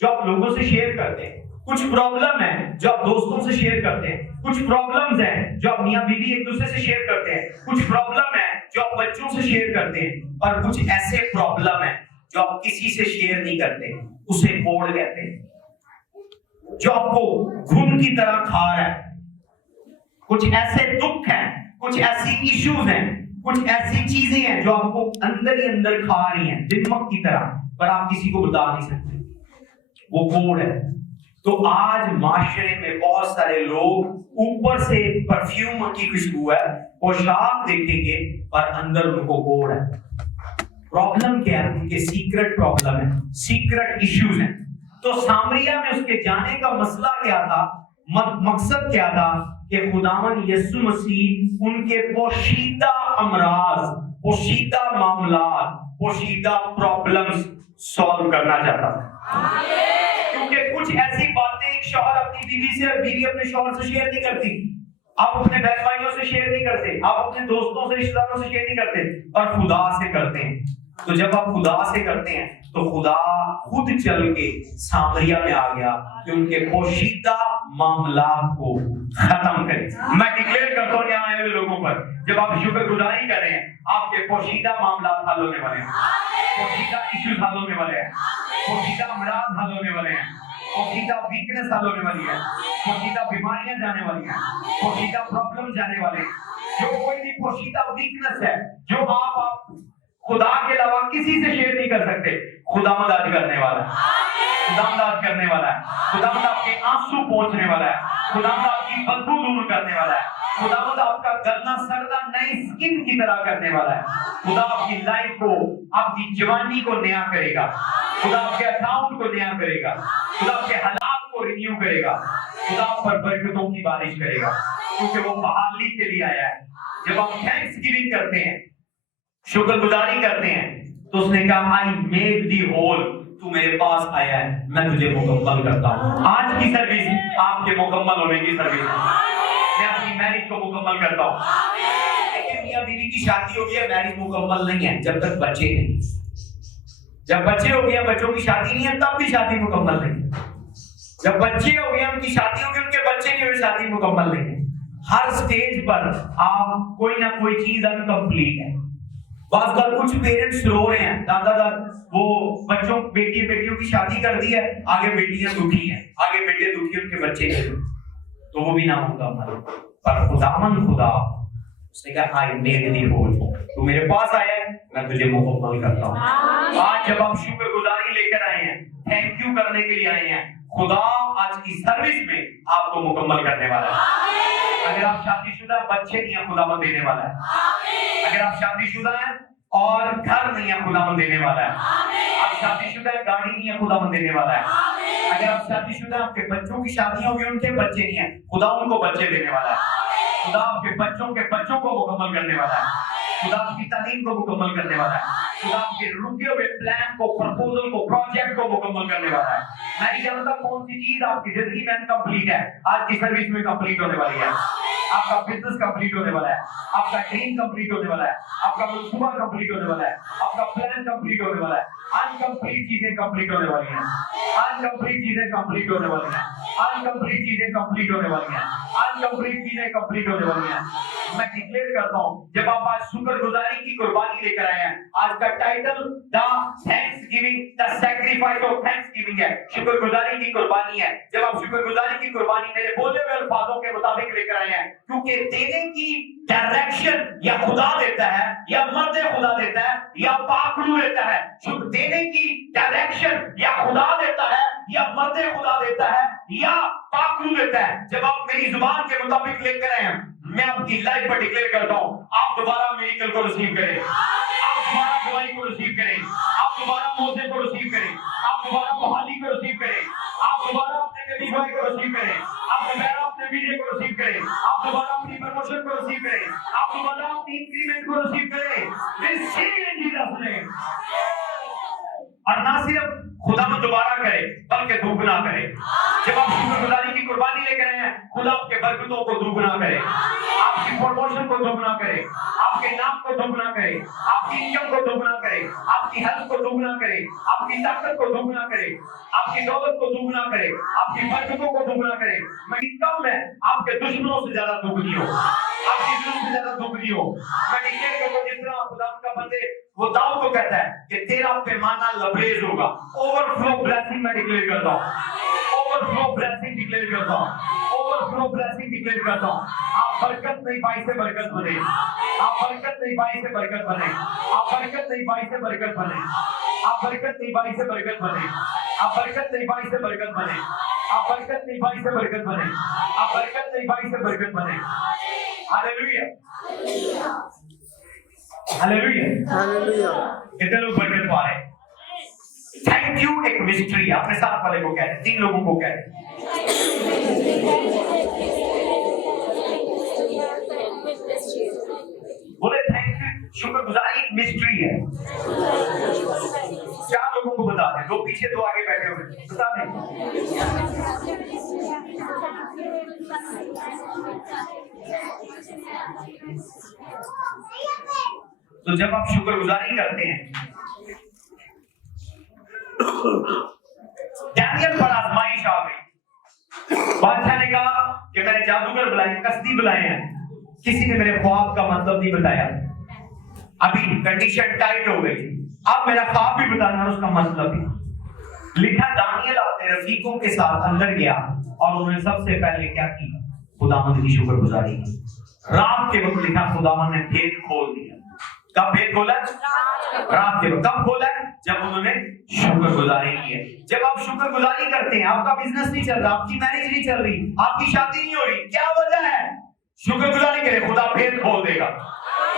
जो आप लोगों से शेयर करते हैं, कुछ प्रॉब्लम है जो आप दोस्तों से शेयर करते हैं, कुछ प्रॉब्लम्स हैं जो आप मियां बीवी एक दूसरे से शेयर करते हैं, कुछ प्रॉब्लम है जो आप बच्चों से शेयर करते हैं, और कुछ ऐसे प्रॉब्लम है जो आप किसी से शेयर नहीं करते, उसे कोड़ कहते हैं, जो आपको घुन की तरह खा रहा है। कुछ ऐसे दुख हैं, कुछ ऐसी इश्यूज हैं, कुछ ऐसी चीजें हैं जो आपको अंदर ही अंदर खा रही हैं दिमाग की तरह, पर आप किसी को बता नहीं सकते। वो कोड है। तो आज माशरे में बहुत सारे लोग ऊपर से परफ्यूम की खुशबू है, पोशाक देखेंगे पर अंदर उनको कोड है। प्रॉब्लम क्या है? उनके सीक्रेट प्रॉब्लम है, सीक्रेट इश्यूज हैं। तो सामरिया में उसके जाने का मसला क्या था, मकसद क्या था कि खुदावन यीशु मसीह उनके पोशीदा अमराज, पोशीदा मामलात, पोशीदा प्रॉब्लम्स सॉल्व करना चाहता था। क्योंकि कुछ ऐसी बातें एक शौहर अपनी बीवी से और बीवी अपने शौहर से शेयर नहीं करती, आप अपने बहन भाइयों से शेयर नहीं करते, आप अपने दोस्तों से, रिश्तेदारों से शेयर नहीं करते, पर खुदा से करते हैं। तो जब आप खुदा से करते हैं तो खुदा खुद चल के सामरिया में आ गया कि उनके पोशीदा मामलात को खत्म करें। मैं डिक्लेयर करता हूं यहाँ आए हुए लोगों पर, जब आप शुक्रगुजारी करें आपके पोशीदा मामलात हल होने वाले हैं, पोशीदा इश्यूज हल होने वाले हैं, पोशीदा अमराज हल होने वाले हैं, पोशीदा वीकनेस हल होने वाली है, पोशीदा बीमारियां जाने वाली हैं, पोशीदा प्रॉब्लम जाने वाले हैं। जो कोई भी पोशीदा वीकनेस है जो आप खुदा के अलावा किसी से शेयर नहीं कर सकते, खुदावंद आज करने वाला है, खुदावंद आज करने वाला है, खुदावंद आपके आंसू पोंछने वाला है, खुदावंद आपकी बदबू दूर करने वाला है, खुदावंद आपका गलना सड़ना नई स्किन की तरह करने वाला है। खुदा आपकी लाइफ को, आपकी जवानी को नया करेगा, खुदा आपके अकाउंट को नया करेगा, खुदा आपके हालात को रिन्यू करेगा, खुदा आप पर बरकतों की बारिश करेगा, क्योंकि वो बहाली के लिए आया है। जब हम थैंक्स गिविंग करते हैं, शुक्रगुजारी करते हैं, तो उसने कहा आई मेड दी होल, तू मेरे पास आया है, मैं तुझे मुकम्मल करता हूं। आज की सर्विस आपके मुकम्मल होने की सर्विस है। मैं अपनी मैरिज को मुकम्मल करता हूं। लेकिन मियां बीवी की शादी हो गई, मैरिज मुकम्मल नहीं है जब तक बच्चे नहीं। जब बच्चे हो गए, बच्चों की शादी नहीं है, तब भी शादी मुकम्मल नहीं। जब बच्चे हो गए, उनकी शादी हो गई, उनके बच्चे नहीं हुए, शादी मुकम्मल नहीं है। हर स्टेज पर आप कोई ना कोई चीज अनकंप्लीट है। बात कुछ पेरेंट्स रो रहे हैं, दादा वो बच्चों बेटियों की शादी कर दी है, आगे बेटियां दुखी हैं, आगे बेटे दुखी, उनके बच्चे नहीं, तो वो भी ना मुकम्मल। पर खुदावंद खुदा उसने कहा आई मेड दी होल, तू मेरे पास आया है, मैं तुझे मुकम्मल करता हूं। आज जब आप शुक्रगुजारी लेकर आए हैं, थैंक यू करने के लिए आए हैं, खुदा आज की सर्विस में आपको मुकम्मल करने वाला है। अगर आप शादीशुदा, बच्चे नहीं है, खुदावंद देने वाला है। अगर आप शादीशुदा हैं और घर नहीं है, खुदावंद देने वाला है। आप शादीशुदा है, गाड़ी नहीं है, खुदावंद देने वाला है। अगर आप शादीशुदा, आपके बच्चों की शादियां होगी, उनके बच्चे नहीं है, खुदा उनको बच्चे देने वाला है। खुदा आपके बच्चों के बच्चों को मुकम्मल करने वाला है। खुदा आपकी तालीम को मुकम्मल करने वाला है। खुदा आपके रुके हुए प्लान को, प्रपोजल को, प्रोजेक्ट को मुकम्मल करने वाला है। मैं नहीं जानता कौन सी चीज आपकी जिंदगी में इनकम्प्लीट है, आज की सर्विस में कंप्लीट होने वाली है। आपका बिजनेस कंप्लीट होने वाला है, आपका ड्रीम कंप्लीट होने वाला है, आपका मंसूबा कंप्लीट होने वाला है, आपका प्लान कंप्लीट होने वाला है। अनकंप्लीट चीजें कंप्लीट होने वाली हैं, अनकंप्लीट चीजें कंप्लीट होने वाली हैं, अनकंप्लीट चीजें कंप्लीट होने वाली हैं, अनकंप्लीट चीजें कंप्लीट होने वाली हैं। मैं डिक्लेयर करता हूं, जब आप आज शुक्रगुजारी की कुर्बानी लेकर आए हैं, आज का title the Thanksgiving, the sacrifice of Thanksgiving है, शुक्रगुजारी की कुर्बानी है। जब आप शुक्रगुजारी की कुर्बानी मेरे बोले हुए अल्फाजों के मुताबिक लेकर आए हैं, क्योंकि देने की डायरेक्शन या खुदा देता है, या मर्द खुदा देता है, या पाकरू देता है। शुक्र देने की डायरेक्शन या खुदा देता है, या मर्द खुदा देता है, या पाकरू देता है। जब आप मेरी जुबान के मुताबिक लेकर आए हैं, मैं आपकी लाइफ पर डिक्लेयर करता हूं, आप दोबारा मिरेकल को रिसीव करें, आप दोबारा दवाई को रिसीव करें, आप दोबारा मौजे को रिसीव करें, आप दोबारा बहाली को रिसीव करें, आप दोबारा अपने बेबी बॉय को रिसीव करें, आप दोबारा अपने वीजे को रिसीव करें, आप दोबारा अपनी प्रमोशन को रिसीव करें, आप दोबारा अपनी इंक्रीमेंट को रिसीव करें। Receive in Jesus name. और ना सिर्फ खुदा में दोबारा करे, बल्कि दुगना करे। जब आप शुक्रगुजारी की कुर्बानी लेकर आए हैं, खुदा आपके बरकतों को दुगना करे, आपकी प्रमोशन को दुगना करे, आपके नाम को दुगना करे, आपकी इनकम को दुगना करे, आपकी हेल्थ को दुगना करे, आपकी ताकत को दुगना करे, आपकी दौलत को दुगना करे, आपकी बरकतों को दुगना करे। मैं कम में आपके दुश्मनों से ज्यादा दुगनी हो, आपकी जुल्म से ज्यादा दुगनी हो। मैं डिक्लेयर करता हूं, जिस तरह खुदा का बंदे वो दाऊद को कहता है कि तेरा पैमाना लबरेज होगा। ओवरफ्लो ब्लेसिंग मैं डिक्लेयर करता हूं, ओवरफ्लो ब्लेसिंग डिक्लेयर करता हूं, ओवरफ्लो ब्लेसिंग डिक्लेयर करता हूं। आप बरकत नहीं पाई से बरकत बने, आप बरकत नहीं पाई से बरकत बने, आप बरकत नहीं पाई से बरकत बने, आप बरकत नहीं पाई से बरकत बने, आप बरकत नहीं पाई से बरकत बने, आप बरकत नहीं पाई से बरकत बने, आप बरकत नहीं पाई से बरकत बने। Hallelujah, hallelujah, hallelujah. कितने लोग बरकत पा रहे हैं? थैंक यू एक मिस्ट्री है। अपने साथ वाले को कहते हैं, 3 लोगों को कहते हैं। बोले थैंक यू, शुक्रगुजारी एक मिस्ट्री है। 4 लोगों को बता दें, 2 पीछे 2 आगे बैठे हुए, बता दें। तो जब आप शुक्रगुजारी करते हैं, डैनियल पर आजमाइश आ गई। बादशाह ने कहा कि मैंने जादूगर बुलाए, कसदी बुलाए हैं, किसी ने मेरे ख्वाब का मतलब नहीं बताया। अभी कंडीशन टाइट हो गई, अब मेरा ख्वाब भी बताना है, उसका मतलब भी लिखा। दानियल अपने रफीकों के साथ अंदर गया और उन्होंने सबसे पहले क्या किया? खुदावंद की शुक्रगुजारी की। रात के वक्त लिखा खुदावंद ने भेद खोल दिया। कब भेद खोला? रात के वक्त। कब खोला? जब उन्होंने शुक्रगुजारी की है। जब आप शुक्रगुजारी करते हैं, आपका बिजनेस नहीं चल रहा, आपकी मैरिज नहीं चल रही, आपकी शादी नहीं हो रही, क्या वजह है? शुक्रगुजारी करें, खुदा भेद खोल देगा।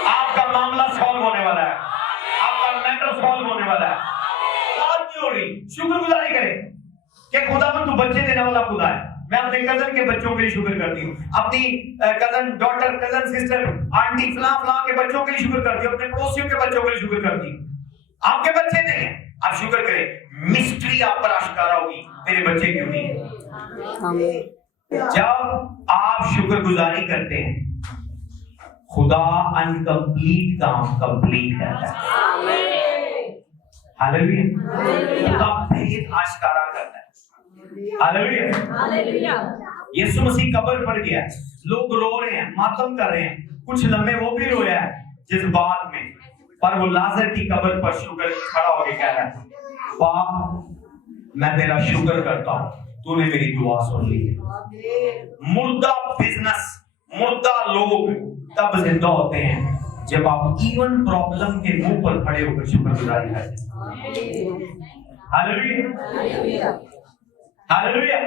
आपका मामला सॉल्व होने वाला है, आपका मैटर सॉल्व होने वाला है। और क्यों हो रही? शुक्रगुजारी करें कि खुदा में तू बच्चे देने वाला खुदा है। मैं अपने कजन के बच्चों के लिए शुक्र करती हूँ, अपनी cousin daughter, cousin sister, aunty, फलां के बच्चों के लिए शुक्र करती हूँ, अपने पड़ोसियों के बच्चों के लिए शुक्र करती हूँ। आपके बच्चे नहीं है, आप शुक्र करें, मिस्ट्री आप पर आश्कारा होगी, मेरे बच्चे क्यों नहीं है। जब आप शुक्रगुजारी करते हैं, खुदा अनकंप्लीट काम कंप्लीट करता है। हालेलुया। खुदा भेद आश्कारा करता है। हालेलुया। यीशु मसीह कब्र पर गया, लोग रो रहे हैं, मातम कर रहे हैं, कुछ लम्हे वो भी रोया है जिस बात में, पर वो लाजर की कब्र पर शुक्र खड़ा होकर कह रहा है, बाप मैं तेरा शुक्र करता हूँ, तूने मेरी दुआ सुन ली है। मुर्दा बिजनेस, मुर्दा लोग तब जिंदा होते हैं जब आप इवन प्रॉब्लम के मुंह पर खड़े होकर शुक्रगुजारी करते हैं। Hallelujah, hallelujah, hallelujah,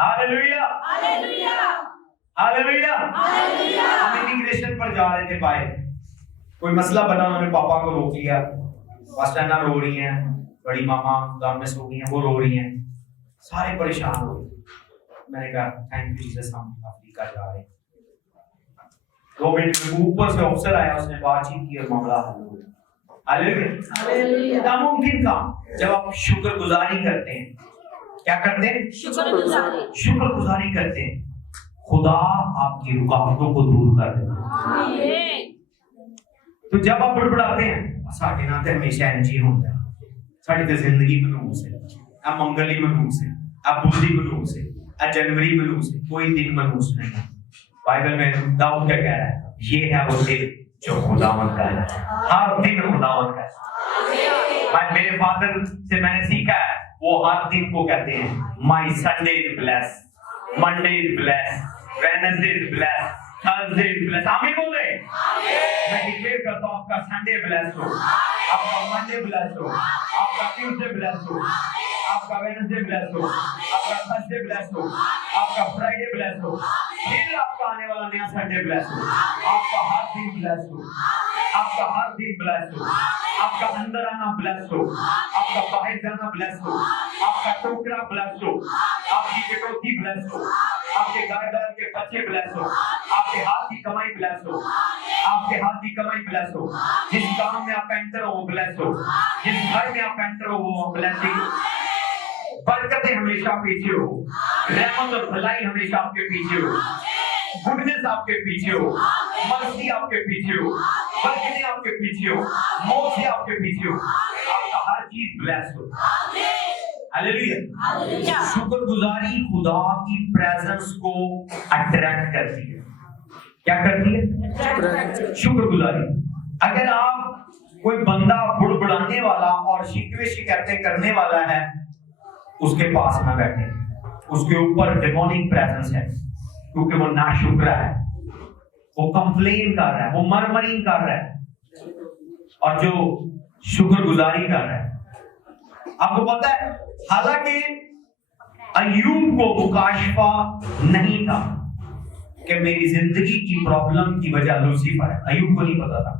hallelujah, hallelujah, hallelujah. हम इमिग्रेशन पर जा रहे थे, बाहर कोई मसला बना, उन्होंने पापा को रोक लिया, पास्टरना रो रही हैं, बड़ी मामा गांव में सो गई हैं, वो रो रही हैं, सारे परेशान हो गए। मैंने कहा थैंक यू जीसस, हम अफ्रीका जा रहे हैं। 2 मिनट में ऊपर से ऑफिसर आया, उसने बातचीत की और मामला हल हो गया। हालेलुया। नामुमकिन काम जब आप शुक्रगुजारी करते हैं, क्या करते हैं? शुक्रगुजारी। शुक्रगुजारी करते हैं, खुदा आपकी रुकावटों को दूर कर देता है। आमीन। तो जब आप बड़बड़ाते हैं, साढ़े नाते हमेशा एनजी होता है, साढ़े तो जिंदगी मनूस है, अब मंगली मनूस है, अब बुद्धि मनूस है, अब जनवरी मनूस है, कोई दिन मनूस नहीं है। बाइबल में दाऊद क्या कह रहा है? ये है वो दिन जो खुदावंद का है, हर दिन खुदावंद का है। भाई मेरे फादर से मैंने सीखा है, वो हर दिन को कहते हैं my Sunday is bless, Monday is bless, Wednesday is bless, Thursday is bless. आमीन बोल रहे? मैं डिक्लेयर करता हूं आपका संडे ब्लेस हो, आपका मंडे ब्लेस हो, आपका ट्यूसडे ब्लेस हो, आपका वेडनेसडे ब्लेस हो, आपका थर्सडे ब्लेस हो, आपका फ्राइडे ब्लेस हो, फिर आपका आने वाला नया संडे ब्लेस हो, आपका हर दिन ब्लेस हो, आपका हर दिन ब्लेस हो, आपका अंदर आना ब्लेस हो, आपका बाहर जाना ब्लेस हो, आपका टोकरा ब्लेस हो, आपकी कटौती ब्लेस हो, आपके गाय बैल के बच्चे ब्लेस हो, आपके हाथ की कमाई ब्लेस हो, आपके हाथ की कमाई ब्लेस हो, जिस काम में आप एंटर हो वो ब्लेस हो, जिस घर में आप एंटर हो वो ब्लेसिंग, बरकतें हमेशा पीछे हो, रहमत और भलाई हमेशा आपके पीछे हो, गुडनेस आपके पीछे हो, मर्सी आपके पीछे हो, बरकतें आपके पीछे हो, मौत आपके पीछे हो, आपका हर चीज ब्लेस हो। हालेलुया। शुक्रगुजारी खुदा की प्रेजेंस को अट्रैक्ट करती है। क्या करती है? शुक्रगुजारी। अगर आप कोई बंदा बुड़बुड़ाने वाला और शिकवे शिकायतें करने वाला है, उसके पास में बैठे, उसके ऊपर डेमोनिक प्रेजेंस है, क्योंकि वो नाशुक्र है, वो कंप्लेन कर रहा है, वो मरमरिंग कर रहा है, और जो शुक्रगुजारी कर रहा है। आपको पता है, हालांकि अय्यूब को मुकाशफा नहीं था कि मेरी जिंदगी की प्रॉब्लम की वजह लूसीफर है, अय्यूब को नहीं पता था,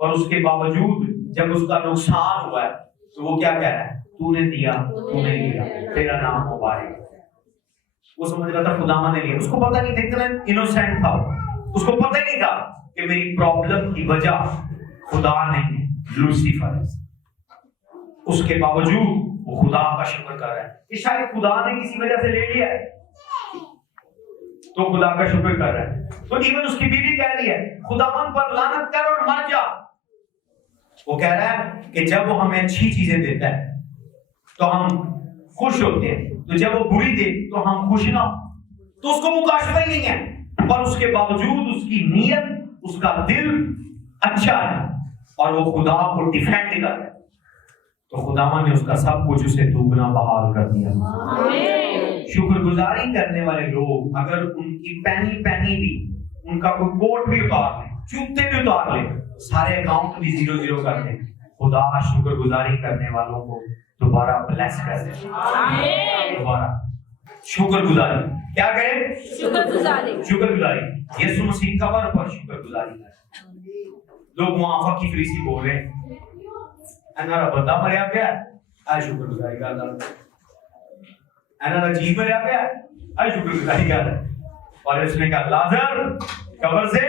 और उसके बावजूद जब उसका नुकसान हुआ है तो वो क्या कह रहा है? तूने दिया, तूने लिया, तेरा नाम मुबारक। वो समझ रहा था खुदावन ने लिया, उसको पता नहीं था, इतना इनोसेंट था, उसको पता ही नहीं था कि मेरी प्रॉब्लम की वजह खुदा नहीं है, लूसीफर है। उसके बावजूद वो खुदा का शुक्र कर रहा है कि शायद खुदा ने किसी वजह से ले लिया है, तो खुदा का शुक्र कर रहा है। तो इवन उसकी बीवी कह रही है, खुदावन पर लानत कर और मर जा। वो कह रहा है कि जब वो हमें अच्छी चीजें देता है तो हम खुश होते हैं, तो जब वो बुरी दे तो हम खुश ना हो। तो उसको मुकाशफा ही नहीं है, पर उसके बावजूद उसकी नीयत, उसका दिल अच्छा है, और वो खुदा को डिफेंड कर रहा है, तो खुदावन ने उसका सब कुछ उसे दुगना बहाल कर दिया। शुक्रगुजारी करने वाले लोग अगर उनकी पैनी पैनी भी, उनका कोई कोट भी उतार ले, जूते भी उतार ले, सारे अकाउंट भी 0-0 कर दे, खुदा शुक्रगुजारी करने वालों को दोबारा ब्लेस कर दे। दोबारा शुक्रगुजारी क्या करें? शुक्रगुजारी। शुक्रगुजारी। यीशु मसीह कबर पर शुक्रगुजारी करें। लोग वहां फकी फरीसी बोल रहे हैं, अनारा बंदा मरिया गया, आज शुक्रगुजारी कर रहा, अनारा जी मरिया गया, आज शुक्रगुजारी कर रहा, और उसने कहा लाजर कब्र से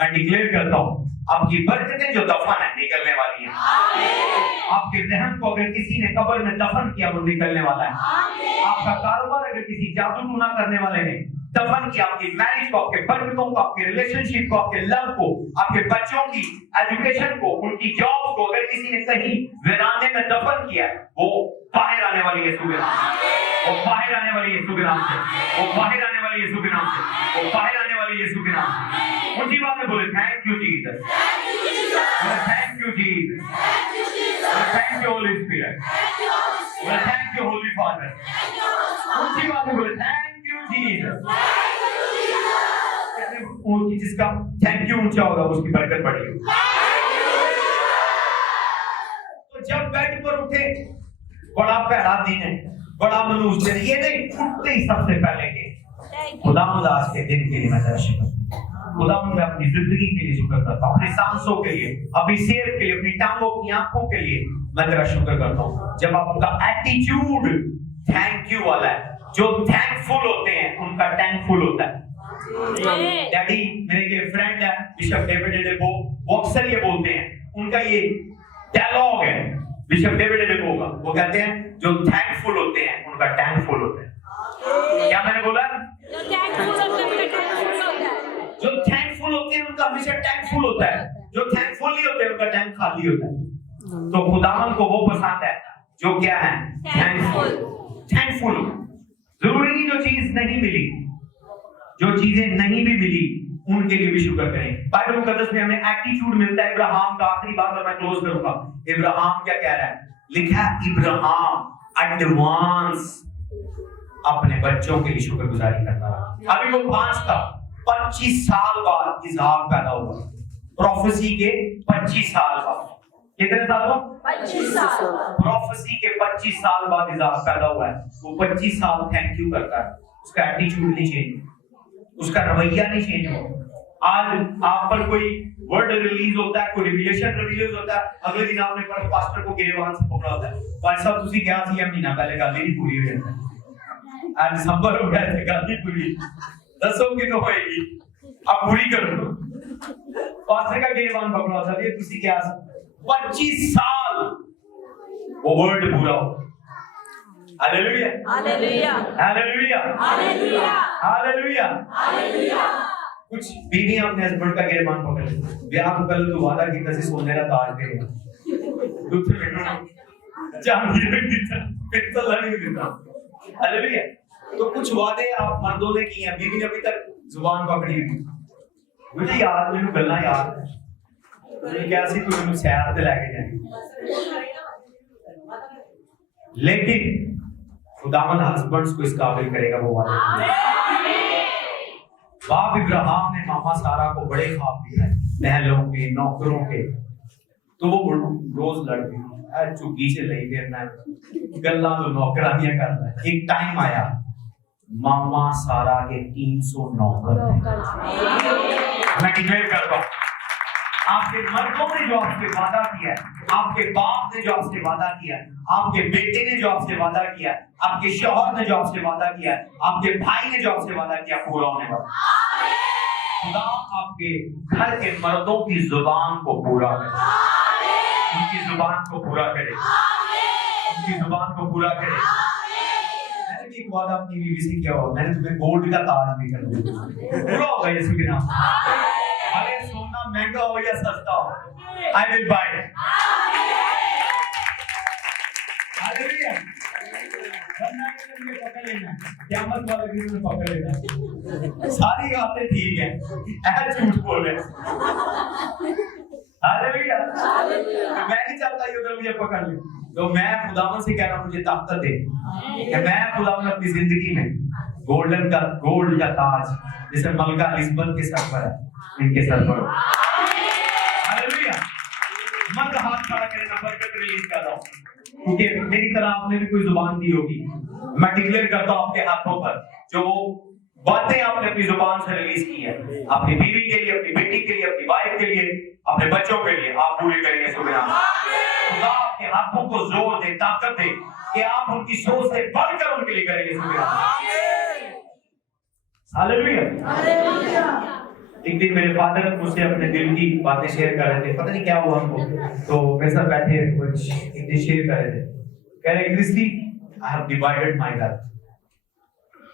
मैं डिक्लेयर करता हूं, आपकी बरकतें जो दफन है निकलने वाली है। आपके जहन को अगर किसी ने कब्र में दफन किया वो निकलने वाला है। आपका कारोबार अगर किसी जादू टूना करने वाले ने दफन किया, आपकी मैरिज को, आपके बरकतों को, आपके रिलेशनशिप को, आपके लव को, आपके बच्चों की एजुकेशन को, उनकी जॉब को अगर किसी ने कहीं वीराने में दफन किया, वो बाहर आने वाली है यीशु के नाम से, वो बाहर आने वाली है यीशु के नाम से, वो बाहर आने वाली है यीशु के नाम से, वो बाहर आने वाली है यीशु के नाम से। उसी बात में बोले thank you Jesus, thank you Jesus, thank you Holi spirit, thank you Holi father. उसी बात में बोले थैंक यू जीसस। जिसका थैंक यू ऊंचा होगा उसकी बरकत बढ़ेगी। तो जब बेड पर उठे, बड़ा प्यारा दिन है, बड़ा मनुष्य दिन, ये नहीं उठते ही सबसे पहले के खुदावंद के दिन के लिए मैं तेरा शुक्र, खुदावंद मैं अपनी जिंदगी के लिए शुक्र करता हूँ, अपनी सांसों के लिए, अपनी सेहत के लिए, अपनी टांगों की आंखों के लिए मैं तेरा शुक्र करता हूँ। जब आपका एटीट्यूड थैंक यू वाला है, जो थैंकफुल होते हैं उनका टैंकफुल होता है। डैडी मेरे के फ्रेंड है बिशप डेविड एडेबो, वो अक्सर ये बोलते हैं, उनका ये डायलॉग है, बिशप डेविड डेकोगा, वो कहते हैं जो थैंकफुल होते हैं उनका टैंकफुल होता है। क्या मैंने बोला? जो थैंकफुल होता है उनका थैंकफुल होता है। जो थैंकफुल होते हैं उनका हमेशा टैंकफुल होता है, जो थैंकफुल नहीं होते उनका टैंक खाली होता है। तो खुदावन को वो पसंद है जो क्या है? थैंकफुल। थैंकफुल। जरूरी नहीं जो चीज नहीं मिली, जो चीजें नहीं भी मिली उनके लिए भी शुक्र करें। बाइबल मुकद्दस में हमें एटीट्यूड मिलता है इब्राहिम का। आखिरी बात और मैं क्लोज करूंगा। इब्राहिम क्या कह रहा है? लिखा है इब्राहिम एडवांस अपने बच्चों के लिए शुक्रगुजारी करता है। अभी वो 5 था, 25 साल बाद इसहाक पैदा हुआ। प्रोफेसी के 25 साल बाद। कितने साल बाद? 25 साल। प्रोफेसी के 25 साल बाद इसहाक पैदा हुआ है। वो 25 साल थैंक यू करता है। उसका एटीट्यूड नहीं चेंज, उसका रवैया नहीं चेंज हुआ। आज आप पर कोई वर्ड रिलीज होता है, कोई रिवीलेशन रिलीज होता है, अगले दिन आपने पर पास्टर को गिरवान से पकड़ा होता है, भाई साहब तुसी क्या सी महीना पहले गल ही नहीं पूरी हुई, आज दिसंबर हो गया थे गल नहीं पूरी, दसो कि तो होएगी, अब पूरी करो। पास्टर का गिरवान पकड़ा होता है, तुसी क्या 25 साल वो वर्ड पूरा हो। Hallelujah hallelujah hallelujah hallelujah hallelujah hallelujah. कुछ बीवी अपने हस्बैंड का गिरबान पकड़ ले, ब्याह तो कल तू वादा की तसी सोने का ताज देगा, तू तो लेना चांदी रख देता, फिर तो लड़ नहीं देता। हालेलुया। तो कुछ वादे आप मर्दों ने किए हैं, बीवी ने अभी तक जुबान पकड़ी हुई। मुझे याद, मैंने गल्ला याद है, मैंने क्या सी तू मैंने सैर ते लेके जाए, लेकिन खुदावन हस्बैंड्स को इस काबिल करेगा वो वादा। बाप इब्राहिम ने मामा सारा को बड़े ख्वाब दिखाए, महलों के, नौकरों के, तो वो रोज लड़ती है, चुगी से ले फिरना, गल्ला तो नौकरानियां करना है। एक टाइम आया मामा सारा के 300 नौकर थे। मैं डिक्लेयर करता हूं, आपके मर्दों ने जो आपसे वादा किया है, आपके बाप ने जो आपसे वादा किया है, आपके बेटे ने जो आपसे वादा किया है, आपके शौहर ने जो आपसे वादा किया है, आपके भाई ने जो आपसे वादा किया, पूरा होने वाला। खुदा आपके घर के मर्दों की जुबान को पूरा करे, उनकी जुबान को पूरा करे, उनकी जुबान को पूरा करे। मैंने भी एक वादा अपनी बीवी से किया हुआ, मैंने तुम्हें गोल्ड का ताज भी कर दिया, पूरा होगा यीशु के नाम। भले सोना महंगा हो या सस्ता हो, I will buy it. Hallelujah. वरना कि मुझे पकड़ लेना, क़यामत वाले दिन में पकड़ लेना, सारी बातें ठीक है, ऐ झूठ बोल रहे। हालेलुया। मैं नहीं चाहता ये उधर मुझे पकड़ ले, तो मैं खुदावन से कह रहा हूँ मुझे ताकत दे कि मैं खुदावन अपनी जिंदगी में गोल्ड का ताज जैसे मलका एलिज़ाबेथ के सर पर है, इनके सर पर। हालेलुया। मत हाथ खड़ा करना, बरकत रिलीज कर रहा हूं, क्योंकि मेरी तरह आपने भी कोई जुबान दी होगी। मैं डिक्लेयर करता हूं आपके हाथों पर जो बातें आपने अपनी जुबान से रिलीज की है, अपनी बीवी के लिए, अपनी बेटी के लिए, अपनी वाइफ के लिए, अपने बच्चों के लिए, आप पूरे करेंगे। खुदा आपके हाथों को जोर दे, ताकत दे कि आप उनकी सोच से बढ़कर उनके लिए करेंगे। हालेलुया। एक दिन मेरे फादर मुझसे अपने दिल की बातें शेयर कर रहे थे, पता नहीं क्या हुआ हमको, तो मेरे साथ बैठे कुछ एक दिन शेयर कर रहे थे, कह रहे Christie I have divided my wealth.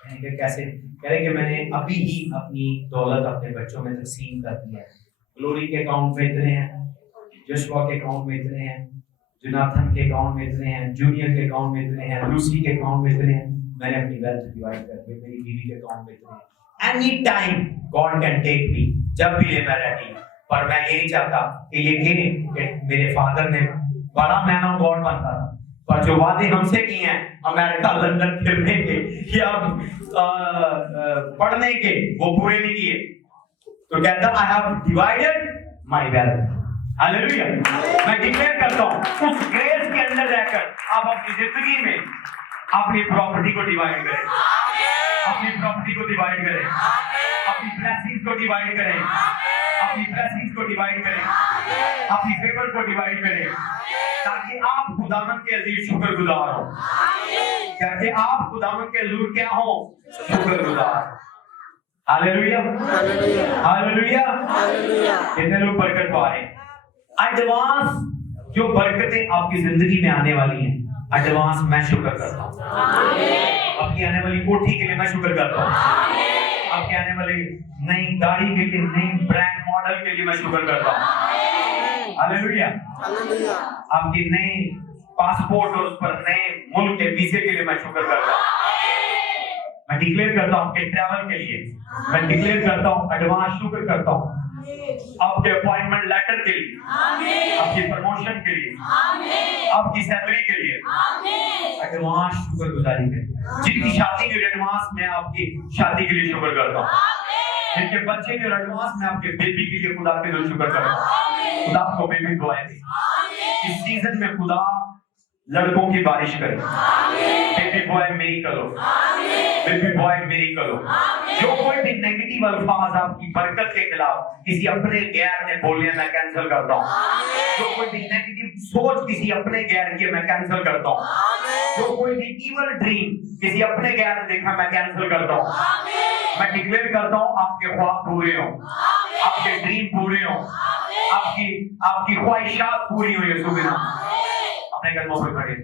मैंने कहा कैसे? कह रहे कि मैंने अभी ही अपनी दौलत अपने बच्चों में तकसीम कर दी है। ग्लोरी के अकाउंट में इतने हैं, जशुआ के अकाउंट में इतने हैं, जोनाथन के अकाउंट में इतने हैं, जूनियर के अकाउंट में इतने हैं, लूसी के अकाउंट में इतने हैं। मैंने अपनी वेल्थ डिवाइड कर दी, मेरी बीवी के अकाउंट में इतने हैं। Any time God can take me, जब भी ले मैं रेडी। पर मैं ये नहीं चाहता कि ये कहें कि मेरे फादर ने बड़ा मैन ऑफ गॉड बनता था, पर जो वादे हमसे किए हैं अमेरिका लंदन फिरने के या पढ़ने के, वो पूरे नहीं किए। तो कहता आई have divided my wealth. Hallelujah. मैं डिक्लेयर करता हूं उस ग्रेस के अंदर रहकर आप अपनी जिंदगी में अपनी प्रॉपर्टी को डिवाइड करें, अपनी प्रॉपर्टी को डिवाइड करें, अपनी ब्लेसिंग्स को डिवाइड करें, अपनी ब्लेसिंग्स को डिवाइड करें, अपनी फेवर को डिवाइड करें, ताकि आप खुदावंद के अजीज शुक्रगुजार हो, ताकि आप खुदावंद के हजूर क्या हो, शुक्रगुजार। Hallelujah hallelujah hallelujah. कितने लोग बरकत पा रहे हैं? एडवांस जो बरकतें आपकी जिंदगी में आने वाली हैं, एडवांस मैं शुक्र करता हूँ। आपकी आने वाली कोठी के लिए मैं शुक्र करता हूँ। आपके आने वाली नई गाड़ी के लिए, नई ब्रांड मॉडल के लिए मैं शुक्र करता हूँ। हालेलुया। आपकी नई पासपोर्ट और उस पर नए मुल्क के वीजे के लिए मैं शुक्र करता हूँ। मैं डिक्लेयर करता हूँ आपके ट्रैवल के लिए, मैं डिक्लेयर करता हूँ एडवांस शुक्र करता हूँ आपके अपॉइंटमेंट लेटर के लिए, आपकी प्रमोशन के लिए, आपकी सैलरी के लिए एडवांस शुक्र गुजारी करें। जिनकी शादी के लिए एडवांस में आपकी शादी के लिए शुक्र करता हूँ। जिनके बच्चे के एडवांस में आपके बेबी के लिए खुदा के लिए शुक्र करता हूँ। खुदा आपको बेबी दुआएं दे। इस सीजन में खुदा लड़कों की बारिश करे। बेबी बॉय मेरी करो, बेबी बॉय मेरी करो। जो कोई भी नेगेटिव अल्फाज आपकी बरकत के खिलाफ किसी अपने गैर ने बोले, मैं कैंसिल करता हूँ। जो कोई भी नेगेटिव सोच किसी अपने गैर की, मैं कैंसिल करता हूँ। जो कोई भी इवल ड्रीम किसी अपने गैर ने देखा, मैं कैंसिल करता हूँ। मैं डिक्लेयर करता हूँ आपके ख्वाब पूरे हो, आपके ड्रीम पूरे हो, आपकी ख्वाहिशात पूरी हो। यीशु के नाम। अपने कदमों पर खड़े।